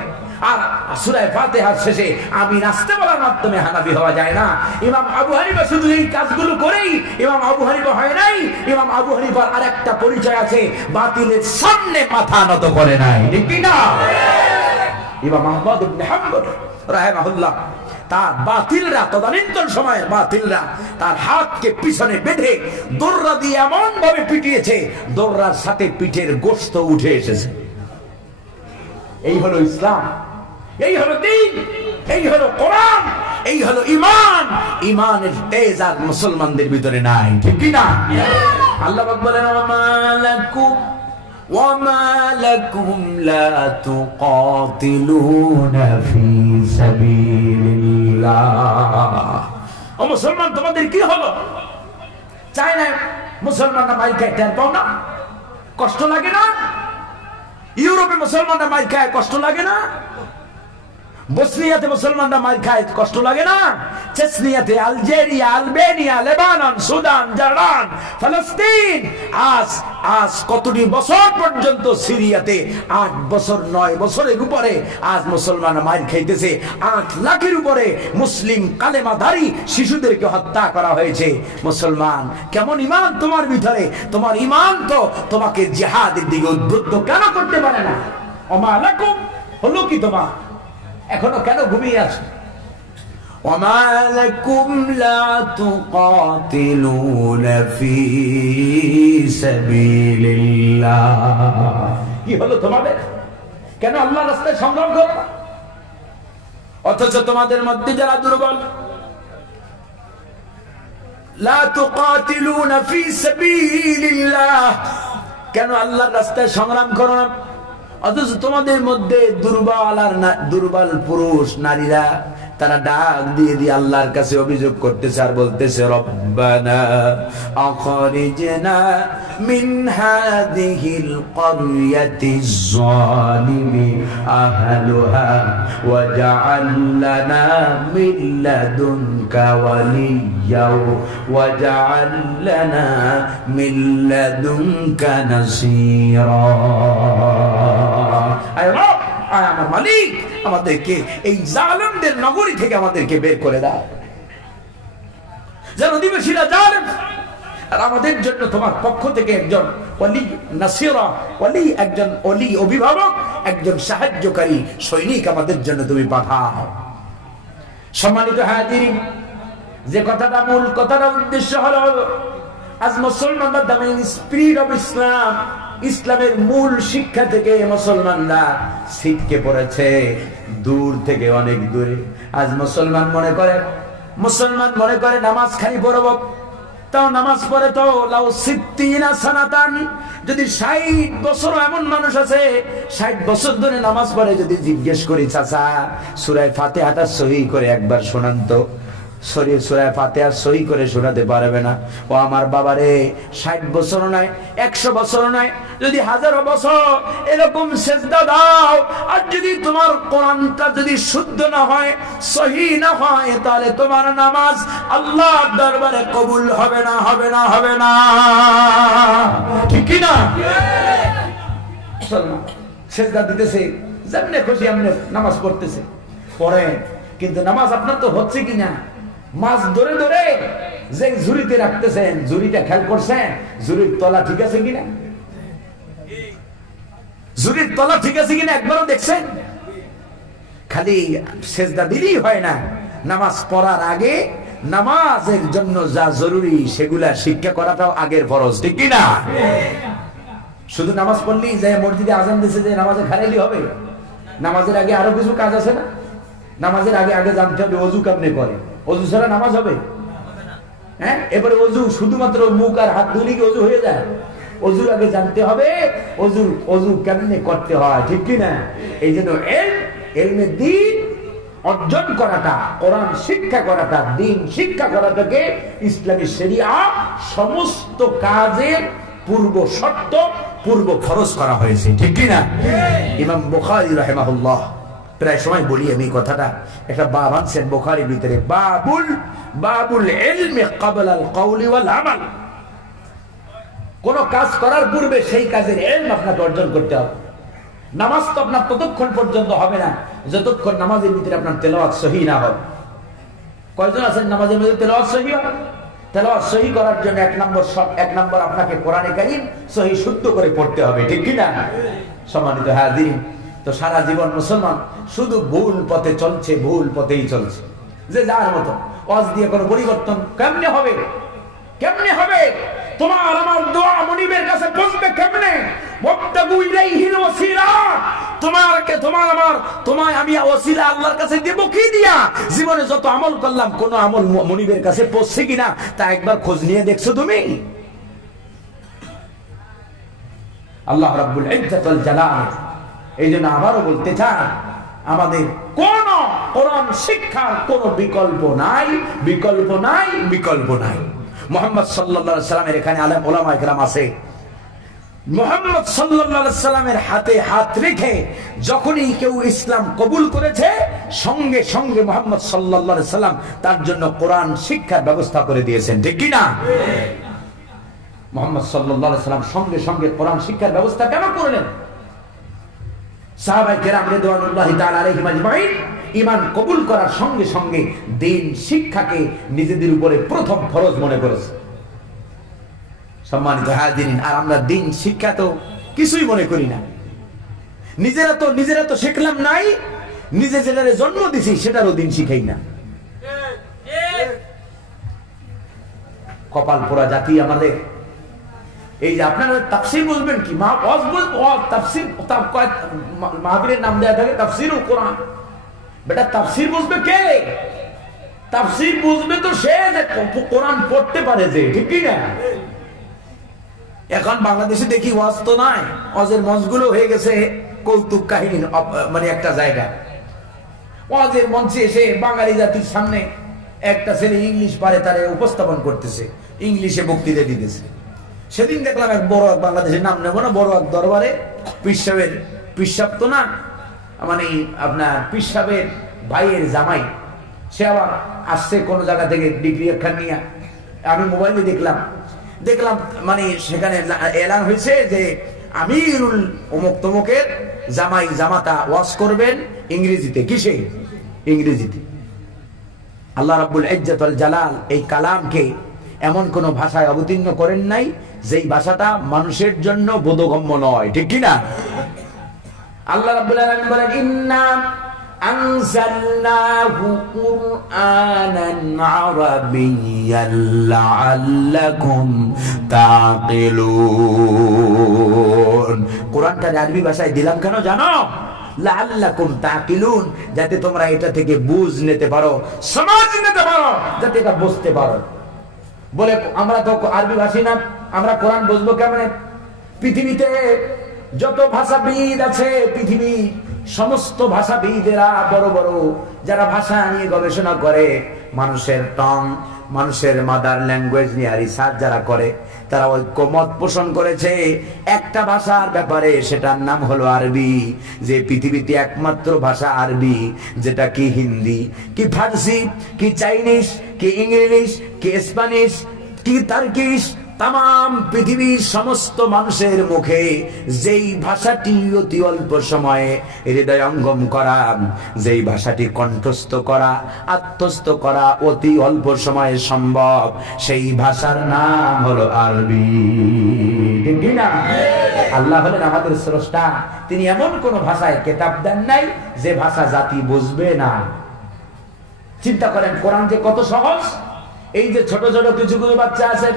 আর সূরা ফাতিহার শেষে আমিন আসতে বলার মাধ্যমে হানাফি হওয়া যায় না। ইমাম আবু হানিফা শুধু এই কাজগুলো করেই ইমাম আবু হানিফা হয় নাই। ইমাম আবু হানিফার আরেকটা পরিচয় আছে, বাতিলের সামনে মাথা নত করে নাই, ঠিক না? ইমাম আহমদ ইবনে হাম্বল রাহিমাহুল্লাহ, তার বাতিলরা, তদানীন্তন সময়ের বাতিলরা তার হাতকে পিছনে বেঁধে দোররা দিয়ে এমন ভাবে পিটিয়েছে, দোররার সাথে পিঠের গোশত উঠে এসেছে। এই হলো ইসলাম, এই হলো দ্বীন, এই হলো কোরআন, এই হলো ঈমান। ঈমানের তেজ আর মুসলমানদের ভিতরে নাই, ঠিক কি না? আল্লাহ পাক বলেন, ওয়ামা লাকুম লা তুকাতিলুনা ফি সাবিলিল্লাহ। ও মুসলমান, তোমাদের কি হলো? চাই না মুসলমানরা মাইর খায়, টের পাও না? কষ্ট লাগে না? ইউরোপে মুসলমানরা মাইর খায়, কষ্ট লাগে না? বসনিয়াতে মুসলমানরা মাইর খায়, কষ্ট লাগে না? চেচনিয়াতে, Algeria, Albania, Lebanon, Sudan, Jordan, ফলস্তিন, আজ কতটি বছর পর্যন্ত সিরিয়াতে 8 বছর 9 বছরের উপরে আজ মুসলমানরা মাইর খাইতেছে। 8 লাখের উপরে মুসলিম কালেমাধারী শিশুদেরকে হত্যা করা হয়েছে। মুসলমান, কেমন ঈমান তোমার ভিতরে? তোমার ঈমান তো তোমাকে জিহাদের দিকে উদ্বুদ্ধ কেন করতে পারে না? ওমা লাকুম, হলো কি তোমার? এখনো কেন ঘুমিয়ে আছো? ওমা লাকুম লা তুকাতিলুনা ফি সাবিলিল্লাহ। কি হলো তোমাদের? কেন আল্লাহর রাস্তায় সংগ্রাম করো না? অথচ তোমাদের মধ্যে যারা দুর্বল, লা তুকাতিলুনা ফি সাবিলিল্লাহ, কেন আল্লাহর রাস্তায় সংগ্রাম করো না? অথচ তোমাদের মধ্যে দুর্বল আর দুর্বল পুরুষ নারীরা তারা ডাক দিয়ে দিয়ে আল্লাহর কাছে অভিযোগ করতেছে আর বলতেছে, রব্বানা আখরিজনা মিন হাযিহিল ক্বরিয়াতিজ যালিমি আহলুহা ওয়াজআল লানা মিন লাদুনকা ওয়ালিয়্যা ওয়াজআল লানা মিন লাদুনকা নাসীরা। আয় রব, আয় আমার মালিক, আমাদেরকে এই জালেমদের নগরী থেকে আমাদেরকে বের করে দাও, যেন অধিবাসীরা জালেম আর আমাদের জন্য তোমার পক্ষ থেকে একজন ওলি নাসিরা, ওলি, একজন ওলি অভিভাবক, একজন সাহায্যকারী সৈনিক আমাদের জন্য তুমি পাঠাও। সম্মানিত হাজিরিন, যে কথাটা মূল কথাটা উদ্দেশ্য হলো, আজ মুসলমানরা the main spirit of Islam, ইসলামের মূল শিক্ষা থেকে মুসলমানরা ছিটকে পড়েছে, দূর থেকে অনেক দূরে। আজ মুসলমান মনে করে নামাজ খালি পড়ব, তাও নামাজ পড়ে তো লাউ সিত্তিনা সানাতান, যদি 60 বছর এমন মানুষ আছে 60 বছর ধরে নামাজ পড়ে, যদি জিজ্ঞেস করি চাচা সূরা ফাতিহাটা সহি করে একবার শোনান তো, সূরা ফাতিহা সহি করে শোনাতে পারবে না। ও আমার বাবারে, 60 বছর নয়, 100 বছর নয়, যদি 1000 বছর এরকম সেজদা দাও, আর যদি তোমার কোরআনটা যদি শুদ্ধ না হয়, সহি না হয়, তাহলে তোমার নামাজ আল্লাহর দরবারে কবুল হবে না, হবে না, হবে না, ঠিক কি না? সেজদা দিতেছে, যেমনে খুশি এমনি নামাজ পড়তেছে, পড়ে, কিন্তু নামাজ আপনার তো হচ্ছে কিনা? মাছ ধরে ধরে যে ঝুড়িতে রাখতেছেন, ঝুড়িটা খেয়াল করছেন? ঝুড়ির তলা ঠিক আছে কিনা? ঝুড়ির তলা ঠিক আছে কিনা একবারও দেখছেন? খালি সেজদা দিলেই হয় না, নামাজ পড়ার আগে নামাজের জন্য যা জরুরি সেগুলা শিক্ষা করাটাও আগের ফরজ, ঠিক কিনা? শুধু নামাজ পড়লেই যে মসজিদে আজান দিছে যে নামাজে খারাইলি হবে? নামাজের আগে আরো কিছু কাজ আছে না? নামাজের আগে আগে জানতে হবে ওযু কেমনে করে। ওযু ছাড়া নামাজ হবে? হ্যাঁ, এবারে ওযু শুধুমাত্র মুখ আর হাত ধুলে কি ওযু হয়ে যায়? ওযুর আগে জানতে হবে ওযু কেমনে করতে হয়, ঠিক কি না? এই জন্য ইলমে দ্বীন অর্জন করাটা, কোরআন শিক্ষা করাটা, দ্বীন শিক্ষা করাটাকে ইসলামী শরিয়া সমস্ত কাজের পূর্ব শর্ত, পূর্ব ফরজ করা হয়েছে, ঠিক কি না? ইমাম বুখারী রাহিমাহুল্লাহ, প্রায় সময় বলি আমি কথাটা, একটা বাব আনছেন বুখারীর ভিতরে, বাবুল ইলমি ক্বাবলা আল কওলি ওয়াল আমাল। কোন কাজ করার পূর্বে সেই কাজের ইলম আপনাকে অর্জন করতে হবে। নামাজ তো আপনার ততক্ষণ পর্যন্ত হবে না যতক্ষণ নামাজের ভিতরে আপনার তেলাওয়াত সহি না হবে। কয়জন আছেন নামাজের মধ্যে তেলাওয়াত সহি হবে? তেলাওয়াত সহি করার জন্য এক নম্বর আপনাকে কোরআনে কারীম সহি শুদ্ধ করে পড়তে হবে, ঠিক কি না? সম্মানিত হাজিরিন, তো সারা জীবন মুসলমান শুধু ভুল পথে চলছে, ভুল পথেই চলছে, যে যার মতো। ওয়াজ দিয়ে কোনো পরিবর্তন কেমনে হবে? কেমনে হবে? তোমার আমার দোয়া মনিবের কাছে পৌঁছবে কেমনে? ওয়াবতাগু ইলাইহিল ওয়াসিলা। তোমায় আমি ওয়াসিলা আল্লাহর কাছে দেব কি দিয়া? জীবনে যত আমল করলাম কোন আমল মনিবের কাছে পৌঁছছে কিনা তা একবার খোঁজ নিয়ে দেখছো তুমি? আল্লাহ রাব্বুল ইজ্জত ওয়াল জালাল এই জন্য আবারও বলতে চান, আমাদের কোন কোরআন শিক্ষার কোন বিকল্প নাই, বিকল্প নাই, বিকল্প নাই। মুহাম্মদ সাল্লাল্লাহু আলাইহি সাল্লামের এখানে আলেম ওলামা ইকরাম আছে। মুহাম্মদ সাল্লাল্লাহু আলাইহি সাল্লামের হাতে হাত রেখে যখনই কেউ ইসলাম কবুল করেছে, সঙ্গে সঙ্গে মুহাম্মদ সাল্লাল্লাহু আলাইহি সাল্লাম তার জন্য কোরআন শিক্ষার ব্যবস্থা করে দিয়েছেন, ঠিক কি না? মুহাম্মদ সাল্লাল্লাহু আলাইহি সাল্লাম সঙ্গে সঙ্গে কোরআন শিক্ষার ব্যবস্থা কেন করলেন? সাহাবায়ে কেরাম রিদওয়ানুল্লাহি তাআলা আলাইহিম আজমাইন ঈমান কবুল করার সঙ্গে সঙ্গে দ্বীন শিক্ষাকে নিজেদের উপরে প্রথম ফরজ মনে করেছে। সম্মানিত হাজিরিন, আর আমরা দ্বীন শিক্ষা তো কিছুই মনে করি না। নিজেরা তো শিখলাম নাই, নিজে যেটারে জন্ম দিছি সেটারও দ্বীন শিখাই না। কপাল পোড়া জাতি আমাদের। এই যে আপনারা তাফসীর বুঝবেন কি? তাফসীর মাহফিলের নাম দেয়া থাকে তাফসীরুল কোরআন। বেটা তাফসীর বুঝবে কে? তাফসীর বুঝবে তো সে যে কোরআন পড়তে পারে, যে ঠিক কি না? এখন বাংলাদেশে দেখি ওয়াজ তো নাই, ওয়াজের মঞ্চগুলো হয়ে গেছে কৌতুক কাহিনী, মানে একটা জায়গা। ওয়াজের মঞ্চে এসে বাঙালি জাতির সামনে একটা ছেলে ইংলিশ পারে তারে উপস্থাপন করতেছে, ইংলিশে বক্তৃতা দিতেছে। সেদিন দেখলাম এক বড় এক, বাংলাদেশের নাম নেব না, বড় এক দরবারে পিসাব তো না, মানে আপনার পিসাবের ভাইয়ের জামাই, সে আবার আসছে কোন জায়গা থেকে ডিগ্রি একখান নিয়ে। আমি মোবাইলে দেখলাম মানে সেখানে এলান হয়েছে যে আমিরুল অমুক তমুকের জামাই জামাতা ওয়াজ করবেন ইংরেজিতে। কিসে? ইংরেজিতে। আল্লাহ রাব্বুল ইজ্জত ওয়াল জালাল এই কালামকে এমন কোন ভাষায় অবতীর্ণ করেন নাই যেই ভাষাটা মানুষের জন্য বোধগম্য নয়, ঠিক কি না? আল্লাহ রাব্বুল আলামিন বলেন, ইন্না আনজালনাহু কুরআনান আরাবিয়্যান লাআল্লাকুম তাকিলুন। কোরআনটা আরবি ভাষায় দিলাম কেন জানো? লাআল্লাকুম তাকিলুন, যাতে তোমরা এটা থেকে বুঝ নিতে পারো, সমাজ নিতে পারো, যাতে এটা বুঝতে পারো। বলে আমরা তো আরবি ভাষী না, আমরা কোরআন বুঝবো কেমনে? পৃথিবীতে যত ভাষাবিদ আছে, পৃথিবী সমস্ত ভাষাবিদেরা, বড় বড় যারা ভাষা নিয়ে গবেষণা করে, মানুষের টং, মানুষের মাদার ল্যাঙ্গুয়েজ নিয়ে রিসার্চ যারা করে, তারা ঐক্যমত পোষণ করেছে একটা ভাষার ব্যাপারে, সেটার নাম হলো আরবি। যে পৃথিবীতে একমাত্র ভাষা আরবি, যেটা কি হিন্দি, কি ফার্সি, কি চাইনিজ, কি ইংলিশ, কি স্প্যানিশ, কি টার্কিশ, তাম পৃথিবীর সমস্ত মানুষের মুখে যেই ভাষাটি অতি অল্প সময়ে হৃদয়ঙ্গম করা, যেই ভাষাটি কণ্ঠস্থ করা, আত্মস্থ করা অতি অল্প সময়ে সম্ভব, সেই ভাষার নাম হলো আরবি, ঠিক না? আল্লাহ হলেন আমাদের স্রষ্টা। তিনি এমন কোন ভাষায় কেতাব দেন নাই যে ভাষা জাতি বুঝবে না। চিন্তা করেন কোরআন যে কত সহজ। এই যে ছোট ছোট কিছু কিছু বাচ্চা আছে,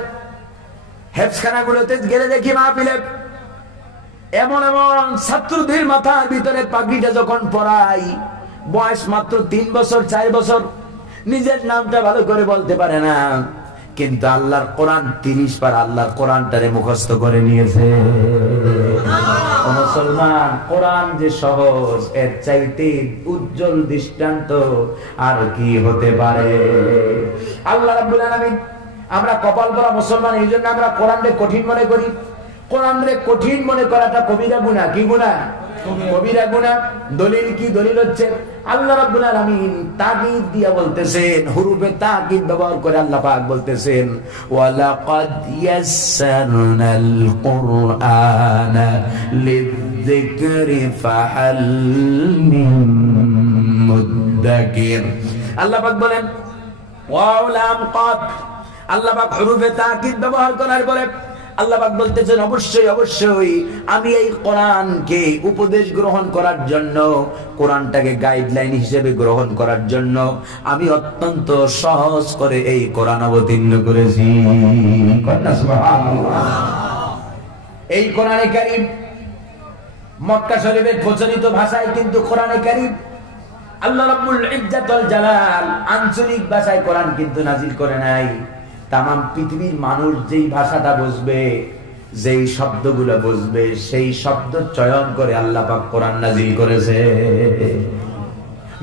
হেফজখানাগুলোতে গেলে দেখি মাহফিলে এমন এমন ছাত্রদের মাথার ভিতরে পাগড়িটা যখন পরাই, বয়স মাত্র 3 বছর 4 বছর, নিজের নামটা ভালো করে বলতে পারে না, কিন্তু আল্লাহর কোরআন 30 বার আল্লাহর কোরআনটারে মুখস্থ করে নিয়েছে। মুসলমান, কোরআন যে সহজ, এর চাইতে উজ্জ্বল দৃষ্টান্ত আর কি হতে পারে? আল্লাহ রাব্বুল আলামিন, আমরা কপাল পরা মুসলমান, এই জন্য আমরা কোরআনকে কঠিন মনে করি। কোরআনকে কঠিন মনে করাটা কবিরা গুনাহ। কি গুনাহ? কবিরা গুনাহ। দলিল কি? দলিল হচ্ছে আল্লাহ রাব্বুল আলামিন তাকিদ দিয়া বলতেছেন, হুরুফে তাকিদ ব্যবহার করে আল্লাহ পাক বলতেছেন, ওয়ালাকাদ ইয়াসসারনাল কুরআনা লিযিকরি ফাহাল মিন মুদ্দাকির। আল্লাহ পাক বলেন ওয়াও লাম কদ, আল্লাহ পাক হুরুফে তাকিদ ব্যবহার করার পরে আল্লাহ পাক বলতেছেন, অবশ্যই অবশ্যই আমি এই কোরআনকে উপদেশ গ্রহণ করার জন্য, কোরআনটাকে গাইডলাইন হিসেবে গ্রহণ করার জন্য আমি অত্যন্ত সহজ করে এই কোরআন অবতীর্ণ করেছি। এই কোরআনে কারীম মক্কা শরীফের প্রচলিত ভাষায়, কিন্তু কোরআনে কারীম আল্লাহ রাব্বুল ইজ্জাত ওয়াল জালাল আঞ্চলিক ভাষায় কোরআন কিন্তু নাজিল করে নাই। তামাম পৃথিবীর মানুষ যেই ভাষাটা বুঝবে, যেই শব্দগুলো বুঝবে, সেই শব্দ চয়ন করে আল্লাহ পাক কোরআন নাজিল করেছে।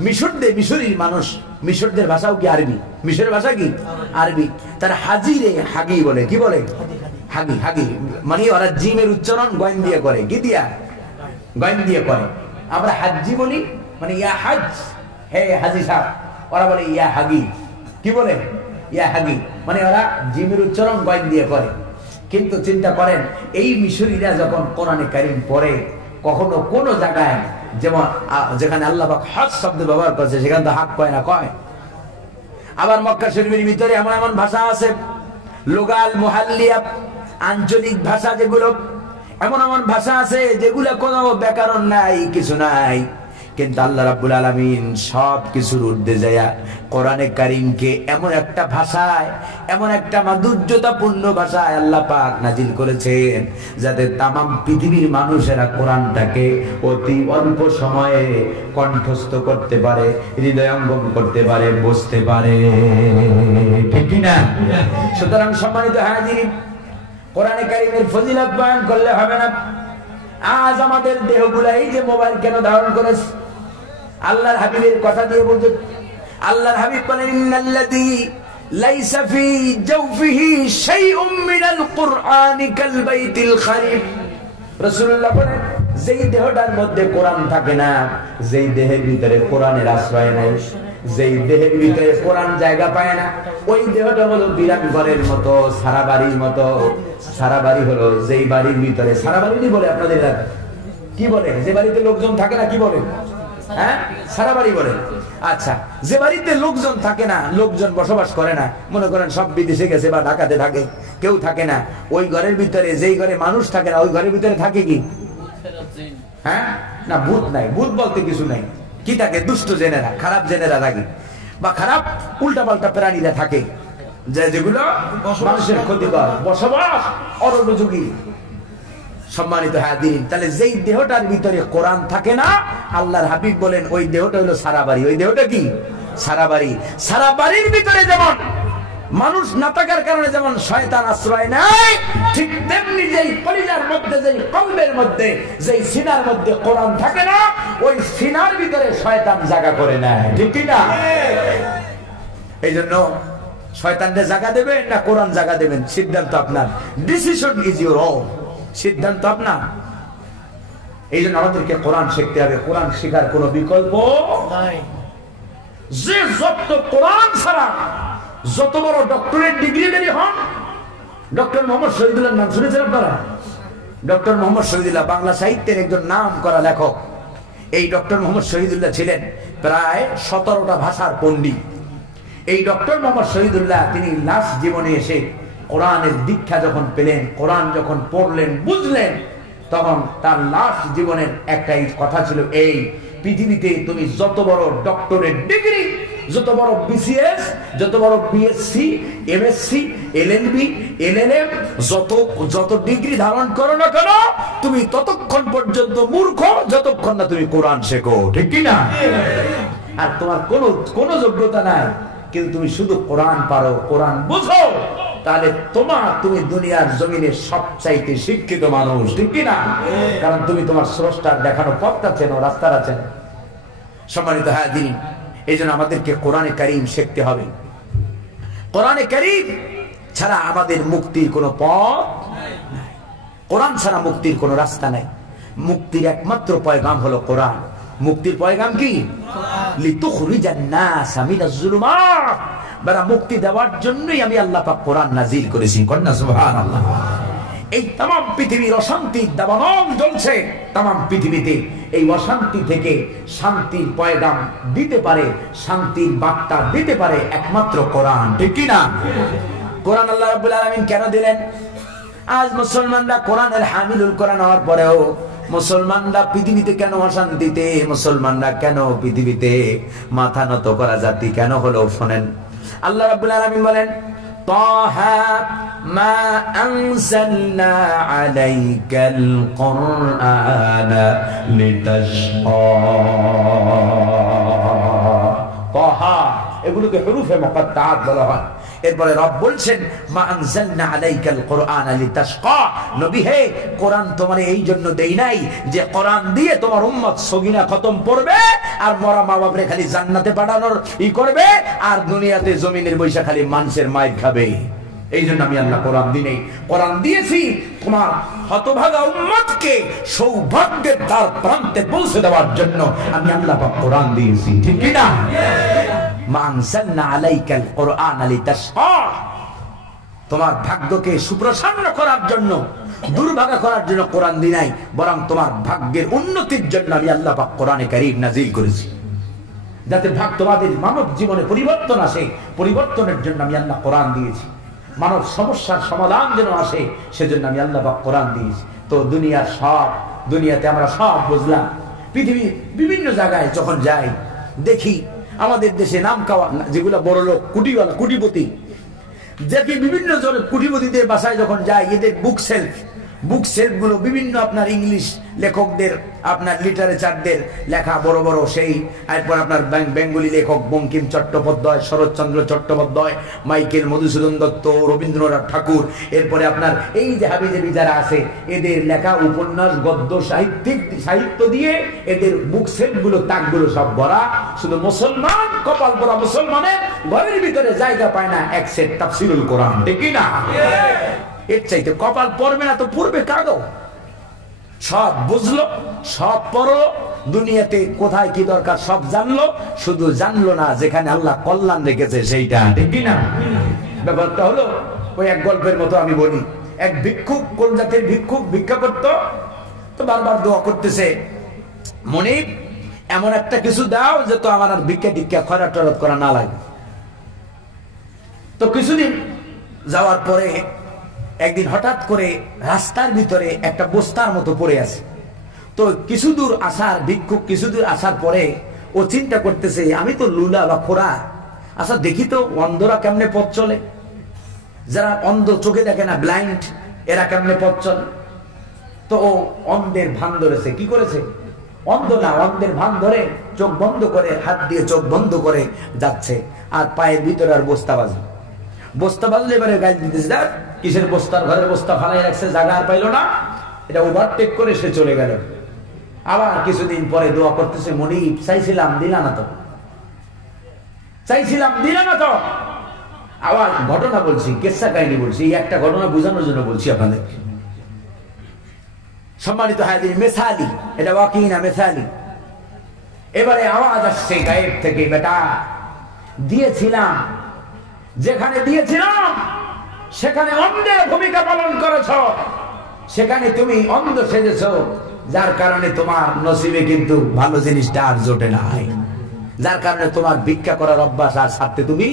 মিশরের মানুষ, মিশরদের ভাষাও কি আরবি? মিশরের ভাষা কি আরবি। তার হাজিরে হাগি বলে। কি বলে? হাগি। হাগি মানে ওরা জিমের উচ্চারণ গয়েন দিয়ে করে। কি দিয়া? গয়েন দিয়ে করে। আমরা হাজি বলি, মানে ইয়া হাজ, হে হাজি সাহেব। ওরা বলে ইয়া হাগি। কি বলে? ইয়া হাগি, মানে ওরা জিমের উচ্চারণ গয়েন দিয়ে করে। কিন্তু চিন্তা করেন, এই মিশরীরা যখন কোরআনে কারীম পড়ে, কখনো কোন জায়গায় যেমন যেখানে আল্লাহ পাক হক শব্দ ব্যবহার করছে, সেখানে তো হাক কয় না, কয়। আবার মক্কা শরীফের ভিতরে এমন এমন ভাষা আছে, লোগাল মুহাল্লিয়া, আঞ্চলিক ভাষা যেগুলো, এমন এমন ভাষা আছে যেগুলো কোনো ব্যাকরণ নাই, কিছু নাই, কিন্তু আল্লাহ রাব্বুল আলামিন সব কিছুর ঊর্ধ্বে যায়া কোরআনে কারীমকে এমন একটা ভাষায়, এমন একটা মাধুর্যতাপূর্ণ ভাষায় আল্লাহ পাক নাজিল করেছেন, যাতে তামাম পৃথিবীর মানুষেরা কোরআনটাকে অতি অল্প সময়ে কণ্ঠস্থ করতে পারে, হৃদয়ঙ্গম করতে পারে, বুঝতে পারে। ঠিক কি না? সুতরাং সম্মানিত হাজিরিন, কোরআনে কারীমের ফজিলত বয়ান করলে হবে না। আজ আমাদের দেহগুলা এই যে মোবাইল কেন ধারণ করেছে, আল্লাহর হাবিবের কথা দিয়ে বলতে, আল্লাহর হাবিব বলেন, ইন্নাল্লাযী লাইসা ফি জাওফিহি শাইউম মিনাল কুরআনি কাল বাইতিল খারিব। রাসূলুল্লাহ বলেন, যেই দেহটার মধ্যে কোরআন থাকে না, যেই দেহের ভিতরে কোরআনের আশ্রয় নাই, যেই দেহের ভিতরে কোরআন জায়গা পায় না, ওই দেহটা হলো বিরাট ঘরের মতো, সারা বাড়ির মতো। সারা বাড়ি হলো যেই বাড়ির ভিতরে, সারা বাড়ি বলে আপনাদের কি বলে, যে বাড়িতে লোকজন থাকে না, কি বলে? হ্যাঁ, সারা বাড়ি বলে। আচ্ছা, যে বাড়িতে লোকজন থাকে না, লোকজন বসবাস করে না, মনে করেন সব বিদেশে গেছে বা ঢাকাতে থাকে, কেউ থাকে না, ওই ঘরের ভিতরে, যেই ঘরে মানুষ থাকে না, ওই ঘরের ভিতরে থাকে কি? হ্যাঁ না, ভূত নাই। ভূত বলতে কিছু নাই। কি থাকে? দুষ্ট জেনেরা, খারাপ জেনেরা থাকে, বা খারাপ উল্টা পাল্টা প্রাণীরা থাকে, যেগুলো মানুষের ক্ষতিকর, বসবাস অরণ্যযোগী। সম্মানিত হাজিরিন, তাহলে যেই দেহটার ভিতরে কোরআন থাকে না, আল্লাহর হাবিব বলেন ওই দেহটা হলো সারা বাড়ি। ওই দেহটা কি? সারা বাড়ি। সারা বাড়ির ভিতরে যেমন মানুষ না থাকার কারণে যেমন শয়তান আশ্রয় নেয়, ঠিক তেমনি যেই কলিজার মধ্যে, যেই কলবের মধ্যে, যেই সিনার মধ্যে কোরআন থাকে না, ওই সিনার ভিতরে শয়তান জায়গা করে নেয়। ঠিক কি না? এই জন্য শয়তানকে জায়গা দেবেন না কোরআন জায়গা দেবেন, সিদ্ধান্ত আপনার। ডিসিশন ইজ ইউর ওন, সিদ্ধান্ত আপনার। এই জন্য আমাদেরকে কোরআন শিখতে হবে। কোরআন শেখার কোনো বিকল্প নাই। যে যত কোরআন ছাড়া যত বড় ডক্টরেট ডিগ্রি দেরি হন, ডক্টর মোহাম্মদ শহীদুল্লাহ নাম শুনেছেন আপনারা? ডক্টর মোহাম্মদ শহীদুল্লাহ বাংলা সাহিত্যের একজন নাম করা লেখক। এই ডক্টর মোহাম্মদ শহীদুল্লাহ ছিলেন প্রায় 17টা ভাষার পণ্ডিত। এই ডক্টর মোহাম্মদ শহীদুল্লাহ তিনি লাস্ট জীবনে এসে কোরআনের দীক্ষা যখন পেলেন, কোরআন যখন পড়লেন, বুঝলেন, তখন তার লাস্ট জীবনের একটাই কথা ছিল, এই পৃথিবীতে তুমি যত বড় ডক্টরেট ডিগ্রি যত বড় বিসিএস, যত বড় বিএসসি, এমএসসি, এলএলবি, এলএলএম, যত ডিগ্রি ধারণ করো না কেন, তুমি ততক্ষণ পর্যন্ত মূর্খ যতক্ষণ না তুমি কোরআন শেখো, ঠিক কি না? আর তোমার কোনো যোগ্যতা নাই, কিন্তু তুমি শুধু কোরআন পারো, কোরআন বুঝো, তাহলে তুমি দুনিয়ার জমিনে সবচাইতে শিক্ষিত মানুষ, ঠিক কি না? কারণ তুমি তোমার স্রষ্টার দেখানো পথটা চেনো, রাস্তাটা চেনো। সম্মানিত হাজিরিন, এই জন্য আমাদেরকে কোরআনে কারীম শিখতে হবে। কোরআনে কারীম ছাড়া আমাদের মুক্তির কোনো পথ নাই, কোরআন ছাড়া মুক্তির কোনো রাস্তা নাই। মুক্তির একমাত্র পয়গাম হলো কোরআন। মুক্তির পয়গাম কি? লিতুখরিজান নাস মিনাজ যুলুমাত, বারা মুক্তি দেওয়ার জন্যই আমি আল্লাহ পাক কোরআন নাজিল করেছি। কন্যা সুবহানাল্লাহ। এই তামাম পৃথিবীর অশান্তির দাবানল জ্বলছে তামাম পৃথিবীতে, এই অশান্তি থেকে শান্তির পয়গাম দিতে পারে, শান্তির বার্তা দিতে পারে একমাত্র কোরআন, ঠিক কি না? কোরআন আল্লাহ রাব্বুল আলামিন কেন দিলেন? আজ মুসলমানরা কোরআনের হামিলুল কোরআন হওয়ার পরেও মুসলমানরা পৃথিবীতে কেন অশান্তিতে, মুসলমানরা কেন পৃথিবীতে মাথা নত করা জাতি কেন হলো? শোনেন, আল্লাহ রাব্বুল আলামিন বলেন, তাহা মা আনজালনা আলাইকাল কুরআনা লিতাশকা। তাহা এগুলোকে হুরুফে মুকাত্তাআত বলা হয়। এরপরে রব বলছেন, মা আনজালনা আলাইকাল কুরআনা লিতাশকা, নবী হে, কোরআন তোমারে এই জন্য দেই নাই যে কোরআন দিয়ে তোমার উম্মত সগিনা খতম পড়বে আর মরা মা বাপরে খালি জান্নাতে পাঠানোর করবে আর দুনিয়াতে জমিনের বৈশা খালি মানুষের মাইর খাবে। এই জন্য আমি আল্লাহ কোরআন দিয়েছি তোমার হতভাগা উম্মতকে সৌভাগ্যের দ্বার প্রান্তে পৌঁছে দেওয়ার জন্য আমি আল্লাহ পাক কোরআন দিয়েছি, ঠিক কি না? মা আনজালনা আলাইকাল কুরআনা লিতাশকা, তোমার ভাগ্যকে সুপ্রসন্ন করার জন্য, দুর্ভাগা করার জন্য কোরআন দিই নাই, বরং তোমার ভাগ্যের উন্নতির জন্য আমি আল্লাহ পাক কোরআনে কারীম নাজিল করেছি, যাতে তোমাদের মানব জীবনে পরিবর্তন আসে। পরিবর্তনের জন্য আমি আল্লাহ কোরআন দিয়েছি। মানব সমস্যার সমাধান যেন আসে সেজন্য আমি আল্লাহ পাক কোরআন দিয়েছি। তো দুনিয়াতে আমরা সব বুঝলাম। পৃথিবীর বিভিন্ন জায়গায় যখন যাই দেখি আমাদের দেশে নাম খাওয়া যেগুলো বড় লোক কুটিপতি দেখি, বিভিন্ন জনের কুটিপতিদের বাসায় যখন যাই, এদের বুক সেলফ গুলো বিভিন্ন আপনার ইংলিশ লেখকদের, আপনার লিটারেচারদের লেখা বড় বড়, সেই এরপর আপনার বেঙ্গলি লেখক বঙ্কিম চট্টোপাধ্যায়, শরৎচন্দ্র চট্টোপাধ্যায়, মাইকেল মধুসূদন দত্ত, রবীন্দ্রনাথ ঠাকুর, এরপরে আপনার এই যে হাবিজাবি যারা আছে এদের লেখা উপন্যাস, গদ্য সাহিত্য দিয়ে এদের বুক সেলফ গুলো, তাকগুলো সব ভরা। শুধু মুসলমান, কপাল পরা মুসলমানের ঘরের ভিতরে জায়গা পায় না এক সেট তাফসীরুল কোরআন, ঠিক কি না? এর চাইতে কপাল পড়বে না তো পড়বে কাগো। সব বুঝলো, সব পড়লো, দুনিয়াতে কোথায় কি দরকার সব জানলো, শুধু জানলো না যেখানে আল্লাহ কল্যাণ রেখেছে সেইটা, ঠিক কি না? ব্যাপারটা হলো ওই এক গল্পের মতো আমি বলি। এক ভিক্ষুক, কোন জাতের ভিক্ষুক, ভিক্ষা করতো, তো বারবার দোয়া করতেছে, মনিব এমন একটা কিছু দাও যে তো আমার আর ভিক্ষা টিক্ষা খরচ টরত করা না লাগে। তো কিছুদিন যাওয়ার পরে একদিন হঠাৎ করে রাস্তার ভিতরে একটা বস্তার মতো পড়ে আছে। তো কিছু দূর আসার পরে ও চিন্তা করতেছে, আমি তো লুলা বা খোরা, আচ্ছা দেখি তো অন্ধরা কেমনে পথ চলে, যারা অন্ধ চোখে দেখে না, ব্লাইন্ড, এরা কেমনে পথ চলে। তো ও অন্ধের ভান ধরেছে। কি করেছে? অন্ধ না, অন্ধের ভান ধরে চোখ বন্ধ করে, হাত দিয়ে চোখ বন্ধ করে যাচ্ছে, আর পায়ের ভিতরে আর বস্তা বাজলে এবারে গাছ দিতেছে, কিসের বস্তার ঘরের বস্তা ফালাই রাখছে, জায়গা আর পাইলো না, এটা ওভারটেক করে সে চলে গেল। আবার কিছুদিন পরে দোয়া করতেছে, মনিব চাইছিলাম দিলা না তো। আবার ঘটনা বলছি, কেসা কাহিনী বলছি, এই একটা ঘটনা বোঝানোর জন্য বলছি আপনাদের। সম্মানিত হাজির, মেসালি, এটা ওয়াকি না মেসালি। এবারে আওয়াজ আসছে গায়েব থেকে, বেটা দিয়েছিলাম, যেখানে দিয়েছিলাম সেখানে অন্ধের ভূমিকা পালন করেছ, সেখানে তুমি অন্ধ সেজেছ, যার কারণে তোমার নসিবে কিন্তু ভালো জিনিসটা আর জোটে নাই, যার কারণে তোমার ভিক্ষা করার অভ্যাস আর ছাড়তে তুমি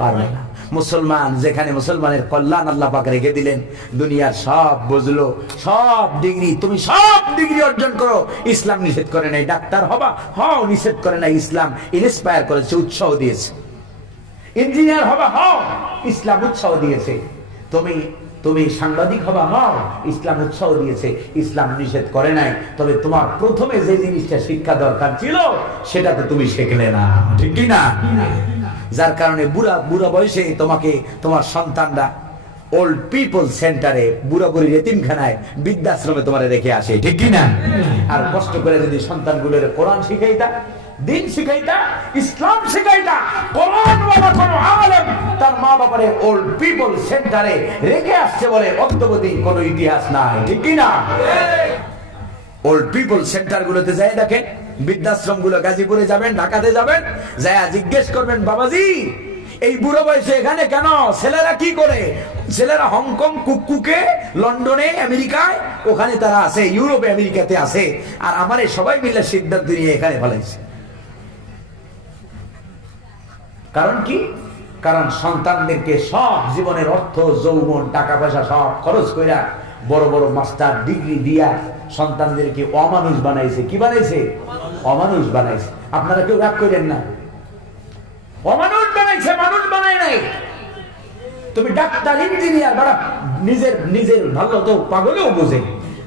পারবে না। মুসলমান যেখানে মুসলমানের কল্যাণ আল্লাহ পাক রেখে দিলেন, দুনিয়ার সব বুঝলো, সব ডিগ্রি, তুমি সব ডিগ্রি অর্জন করো, ইসলাম নিষেধ করে নাই। ডাক্তার হবা, হও, নিষেধ করে নাই, ইসলাম ইন্সপায়ার করেছে, উৎসাহ দিয়েছে। ইঞ্জিনিয়ার হবা, হও, ইসলাম উৎসাহ দিয়েছে। তুমি সাংবাদিক হবা, হও, ইসলাম উৎসাহ দিয়েছে, ইসলাম নিষেধ করে নাই। তবে তোমার প্রথমে যে জিনিসটা শিক্ষা দরকার ছিল সেটা তো তুমি শিখলে না, ঠিক কি না? যার কারণে বুড়া বয়সে তোমাকে তোমার সন্তানরা ওল্ড পিপল সেন্টারে, বুড়া বুড়ি এতিমখানায়, বৃদ্ধাশ্রমে তোমার রেখে আসে, ঠিক কি না? আর কষ্ট করে যদি সন্তানগুলোর কোরআন শিখাইতা, দিন শিখাইতা, ইসলাম শিখাইতা, কোরআন ওয়ালা কোন আলেম তার মা বাবারে ওল্ড পিপল সেন্টারে রেখে আসছে বলে অদ্যবধি কোনো ইতিহাস নাই, ঠিক কি না? ওল্ড পিপল সেন্টার গুলোতে যাই দেখেন, বৃদ্ধাশ্রম গুলো, গাজীপুরে যাবেন, ঢাকাতে যাবেন, যায় জিজ্ঞেস করবেন, বাবাজি এই বুড়ো বয়সে এখানে কেন? ছেলেরা কি করে? ছেলেরা হংকং, কুককুকে, লন্ডনে, আমেরিকায়, ওখানে তারা আছে, ইউরোপে, আমেরিকাতে আছে, আর আমার সবাই মিলে সিদ্ধান্ত নিয়ে এখানে ফেলাইছে। কারণ কি? কারণ সন্তানদেরকে সব জীবনের অর্থ, যৌবন, টাকা পয়সা সব খরচ কইরা বড় বড় মাস্টার ডিগ্রি দিয়া সন্তানদেরকে অমানুষ বানাইছে। কি বানাইছে? অমানুষ বানাইছে। আপনারা কেউ রাগ করেন না, অমানুষ বানাইছে, মানুষ বানায় নাই। তুমি ডাক্তার, ইঞ্জিনিয়ার, বাড়া নিজের ভালো তো পাগলেও বোঝে,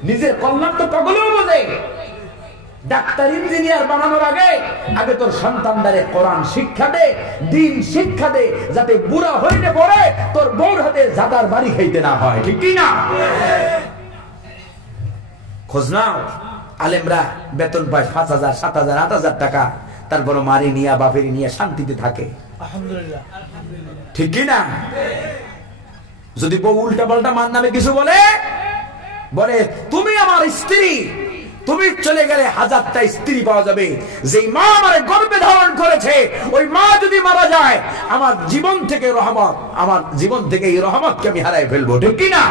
নিজের কল্যাণ তো পাগলেও বোঝে। ডাক্তার, ইঞ্জিনিয়ার বানানোর আগে তোর সন্তানদারে কোরআন শিক্ষা দে, দিন শিক্ষা দে, যাতে বুড়া হইলে পরে তোর বউর হাতে জাদার বাড়ি খাইতে না হয়, ঠিক কি না? খোঁজ নাও, আলেমরা বেতন পায় 5,000, 7,000, 8,000 টাকা, তারপর মারি নিয়া বাপেরি নিয়ে শান্তিতে থাকে, আলহামদুলিল্লাহ, ঠিক কি না? যদি বউ উল্টা পাল্টা মান নামে কিছু বলে তুমি আমার স্ত্রী, তুমি চলে গেলে 1000টা স্ত্রী পাওয়া যাবে। যেই মা আমার গর্ভে ধারণ করেছে, ওই মা যদি মারা যায়, আমার জীবন থেকে এই রহমতকে আমি হারাই ফেলবো, ঠিক কি না?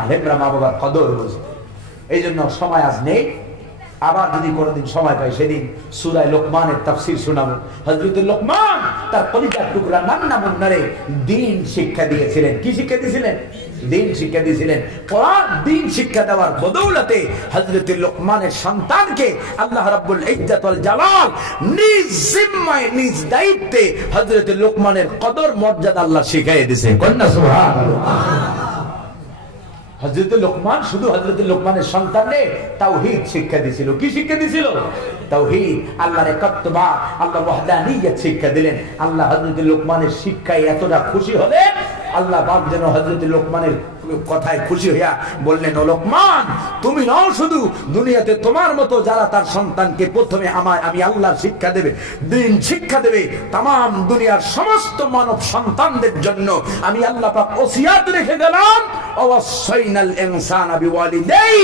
আলেমরা মা বাবার কদর বোঝে। এই জন্য সময় আজ নেই, আবার যদি কোনোদিন সময় পাই সেদিন সূরা লোকমানের তাফসীর শোনাবো। হযরত লোকমান তার কলিজার টুকরা নান্না মুন্নারে দ্বীন শিক্ষা দিয়েছিলেন। কি শিক্ষা দিয়েছিলেন? দ্বীন শিক্ষা দিয়েছিলেন। কোরআন দ্বীন শিক্ষা দেওয়ার বদৌলতে হযরত লোকমানের সন্তানকে আল্লাহ রাব্বুল ইজ্জত ওয়াল জালাল নিজ জিম্মায়, নিজ দায়িত্বে হযরত লোকমানের কদর মর্যাদা আল্লাহ শিখিয়ে দিয়েছেন। কন্যা সুবহানাল্লাহ। হযরত লোকমান শুধু হযরত লোকমানের সন্তানকে তাওহীদ শিক্ষা দিয়েছিল। কি শিক্ষা দিয়েছিল? তাওহীদ, আল্লাহর একাত্মবাদ, আল্লাহ ওয়াহদানিয়ত শিক্ষা দিলেন। আল্লাহ হযরত লোকমানের শিক্ষায় এতটা খুশি হলেন, আল্লাহ পাক যেন হযরত লোকমানের কথায় খুশি হইয়া বললেন, ও লোকমান, তুমি নাও শুধু দুনিয়াতে তোমার মতো যারা তার সন্তানকে প্রথমে আমি আল্লাহর শিক্ষা দেবে, দ্বীন শিক্ষা দেবে, তাম দুনিয়ার সমস্ত মানব সন্তানদের জন্য আমি আল্লাহ পাক ওসিয়াত রেখে গেলাম, ওয়াসাইনাল ইনসানা বিওয়ালিদাই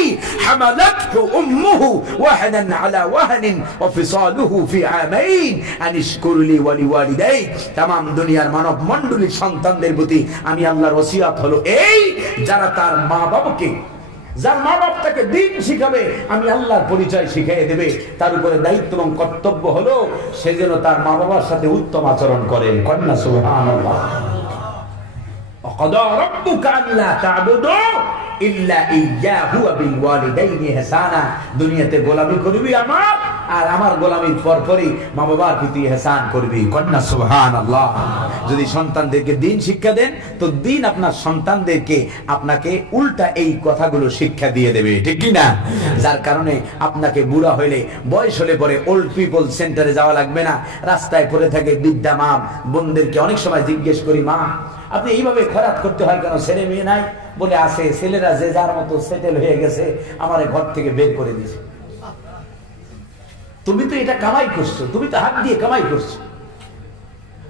হামালাতহু উম্মুহু ওয়াহানান আলা ওয়াহানিন ওয়া ফিসালুহু ফি আমাইন আনিশকুর লি ওয়া লিওয়ালিদাই। তাম দুনিয়ার মানব মণ্ডলীর সন্তানদের প্রতি আমি আল্লাহর ওসিয়াত হলো এই, যারা তার মা বাবাকে, যার মা বাপ তাকে দ্বীন শিখাবে, আমি আল্লাহর পরিচয় শিখিয়ে দেবে, তার উপরে দায়িত্ব এবং কর্তব্য হলো সে যেন তার মা বাবার সাথে উত্তম আচরণ করে। কন্যা সুবহানাল্লাহ। ওয়াকাদা রাব্বুকা আল্লা তা'বুদু ইল্লা ইয়্যাহু ওয়া বিল ওয়ালিদাইনি ইহসানা। দুনিয়াতে গোলামি করবি আমার, আর আমার গোলামির পরপরই মা বাবার প্রতি ইহসান করবি। কন্যা সুবহানাল্লাহ। যদি সন্তানদেরকে দ্বীন শিক্ষা দেন, তো দ্বীন আপনার সন্তানদেরকে আপনাকে উল্টা এই কথাগুলো শিক্ষা দিয়ে দেবে, ঠিক কি না? যার কারণে আপনাকে বুড়া হইলে, বয়স হলে পরে ওল্ড পিপল সেন্টারে যাওয়া লাগবে না। রাস্তায় পড়ে থাকে বৃদ্ধা মা বোনদেরকে অনেক সময় জিজ্ঞেস করি, মা আপনি এইভাবে খরাত করতে হয় কেন? ছেলে মেয়ে নাই? বলে আছে, ছেলেরা যে যার মতো সেটেল হয়ে গেছে, আমার ঘর থেকে বের করে দিয়েছে। তুমি তো এটা কামাই করছো, তুমি তো হাত দিয়ে কামাই করছো,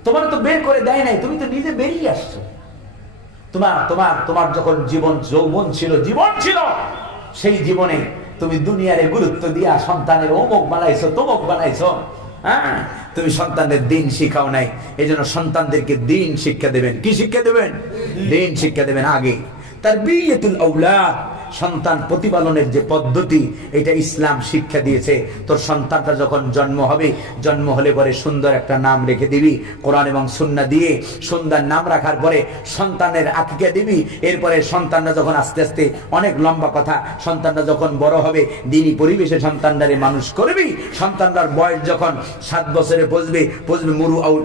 তোমার তো বের করে দেয় নাই, তুমি তো নিজে বেরিয়ে আসছো। তোমার যখন যৌবন ছিল, জীবন ছিল, সেই জীবনে তুমি দুনিয়ারে গুরুত্ব দিয়া সন্তানের অমুক বানাইছো, তমুক বানাইছো। হ্যাঁ, তুমি সন্তানদের দ্বীন শিখাও নাই। এই জন্য সন্তানদেরকে দ্বীন শিক্ষা দেবেন। কি শিক্ষা দেবেন? দ্বীন শিক্ষা দেবেন। আগে তারবিয়াতুল আওলাদ, সন্তান প্রতিপালনের যে পদ্ধতি, এটা ইসলাম শিক্ষা দিয়েছে। তোর সন্তানটা যখন জন্ম হবে, জন্ম হলে পরে সুন্দর একটা নাম রেখে দিবি, কোরআন এবং সুন্নাহ দিয়ে সুন্দর নাম রাখার পরে সন্তানের আকিকা দিবি। এরপরে সন্তানরা যখন আস্তে আস্তে, অনেক লম্বা কথা, সন্তানরা যখন বড় হবে দিনী পরিবেশে সন্তানদারে মানুষ করবি। সন্তানদার বয়স যখন 7 বছরে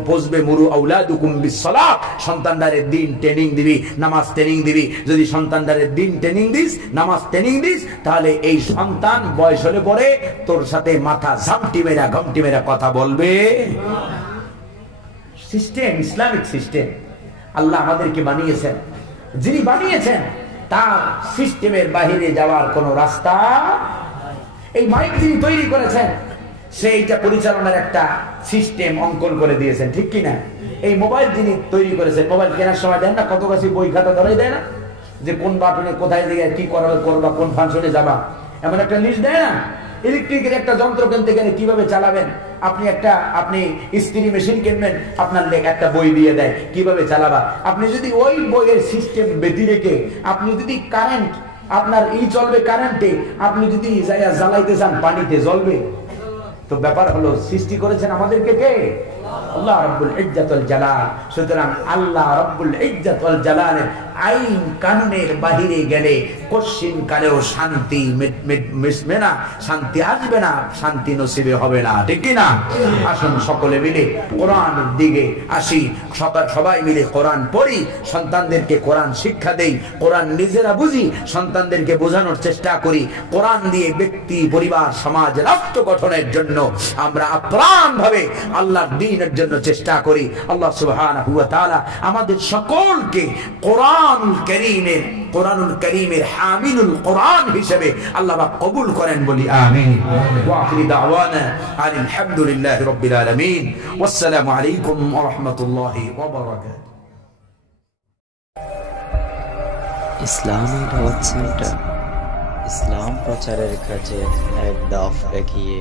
পৌঁছবে মুরু আউলাদুকুম বিসসালাহ, সন্তানদারে দিন ট্রেনিং দিবি, নামাজ ট্রেনিং দিবি। যদি সন্তানদারে দিন ট্রেনিং দিস, নামাজ ট্রেনিং দিস, তাহলে এই সন্তান বয়স হলে পরে তোর সাথে মাথা ঘামটি মেরা কথা বলবে। সিস্টেম, ইসলামিক সিস্টেম আল্লাহ আমাদেরকে বানিয়েছেন। যিনি বানিয়েছেন তার সিস্টেমের বাহিরে যাওয়ার কোন রাস্তা। এই মাইক যিনি তৈরি করেছেন, সেইটা পরিচালনার একটা সিস্টেম অঙ্কন করে দিয়েছেন, ঠিক কিনা? এই মোবাইল যিনি তৈরি করেছেন, মোবাইল কেনার সময় দেন না কত কাছে বই খাতা ধরাই দেয় না, যে কোন বাটনে কোথায় দিকে কি করবা, কোন ফাংশনে যাবা, এমন একটা লিস্ট দেয় না? ইলেকট্রিকের একটা যন্ত্র কিনতে গেলে কিভাবে চালাবেন, আপনি ইস্ত্রি মেশিন কিনবেন, আপনার একটা বই দিয়ে দেয় কিভাবে চালাবা। আপনি যদি ওই বইয়ের সিস্টেম বেঁধে রেখে আপনি যদি কারেন্ট, আপনার চলবে কারেন্টে, আপনি যদি জ্বালাইতে চান পানিতে জ্বলবে। তো ব্যাপার হলো, সৃষ্টি করেছেন আমাদেরকে কে? আল্লাহ রাব্বুল ইজ্জাত ওয়াল জালাল। সুতরাং আল্লাহ রাব্বুল ইজ্জাত ওয়াল জালালের আইন কানুনের বাহিরে গেলে কশিন কালেও শান্তি মিশবে না, শান্তি আসবে না, শান্তি নসিবে হবে না, ঠিক কি না? আসুন সকলে মিলে কোরআনের দিকে আসি, সবাই মিলে কোরআন পড়ি, সন্তানদেরকে কোরআন শিক্ষা দেই, কোরআন নিজেরা বুঝি, সন্তানদেরকে বোঝানোর চেষ্টা করি। কোরআন দিয়ে ব্যক্তি, পরিবার, সমাজ, রাষ্ট্র গঠনের জন্য আমরা আপ্রাণ ভাবে আল্লাহর দ্বীনের জন্য চেষ্টা করি। আল্লাহ সুবহানাহু ওয়া তাআলা আমাদের সকলকে কোরআনুল কারীমের হামিলুল কোরআন হিসেবে আল্লাহ পাক কবুল করেন, বলি আমিন। ওয়া আখিরু দাওয়ানা আলহামদুলিল্লাহি রাব্বিল আলামিন। ওয়াসসালামু আলাইকুম ওয়া রাহমাতুল্লাহি ওয়া বারাকাতুহু। ইসলামী দাওয়াত সেন্টার ইসলাম প্রচারের কাজে এক ধাপ এগিয়ে।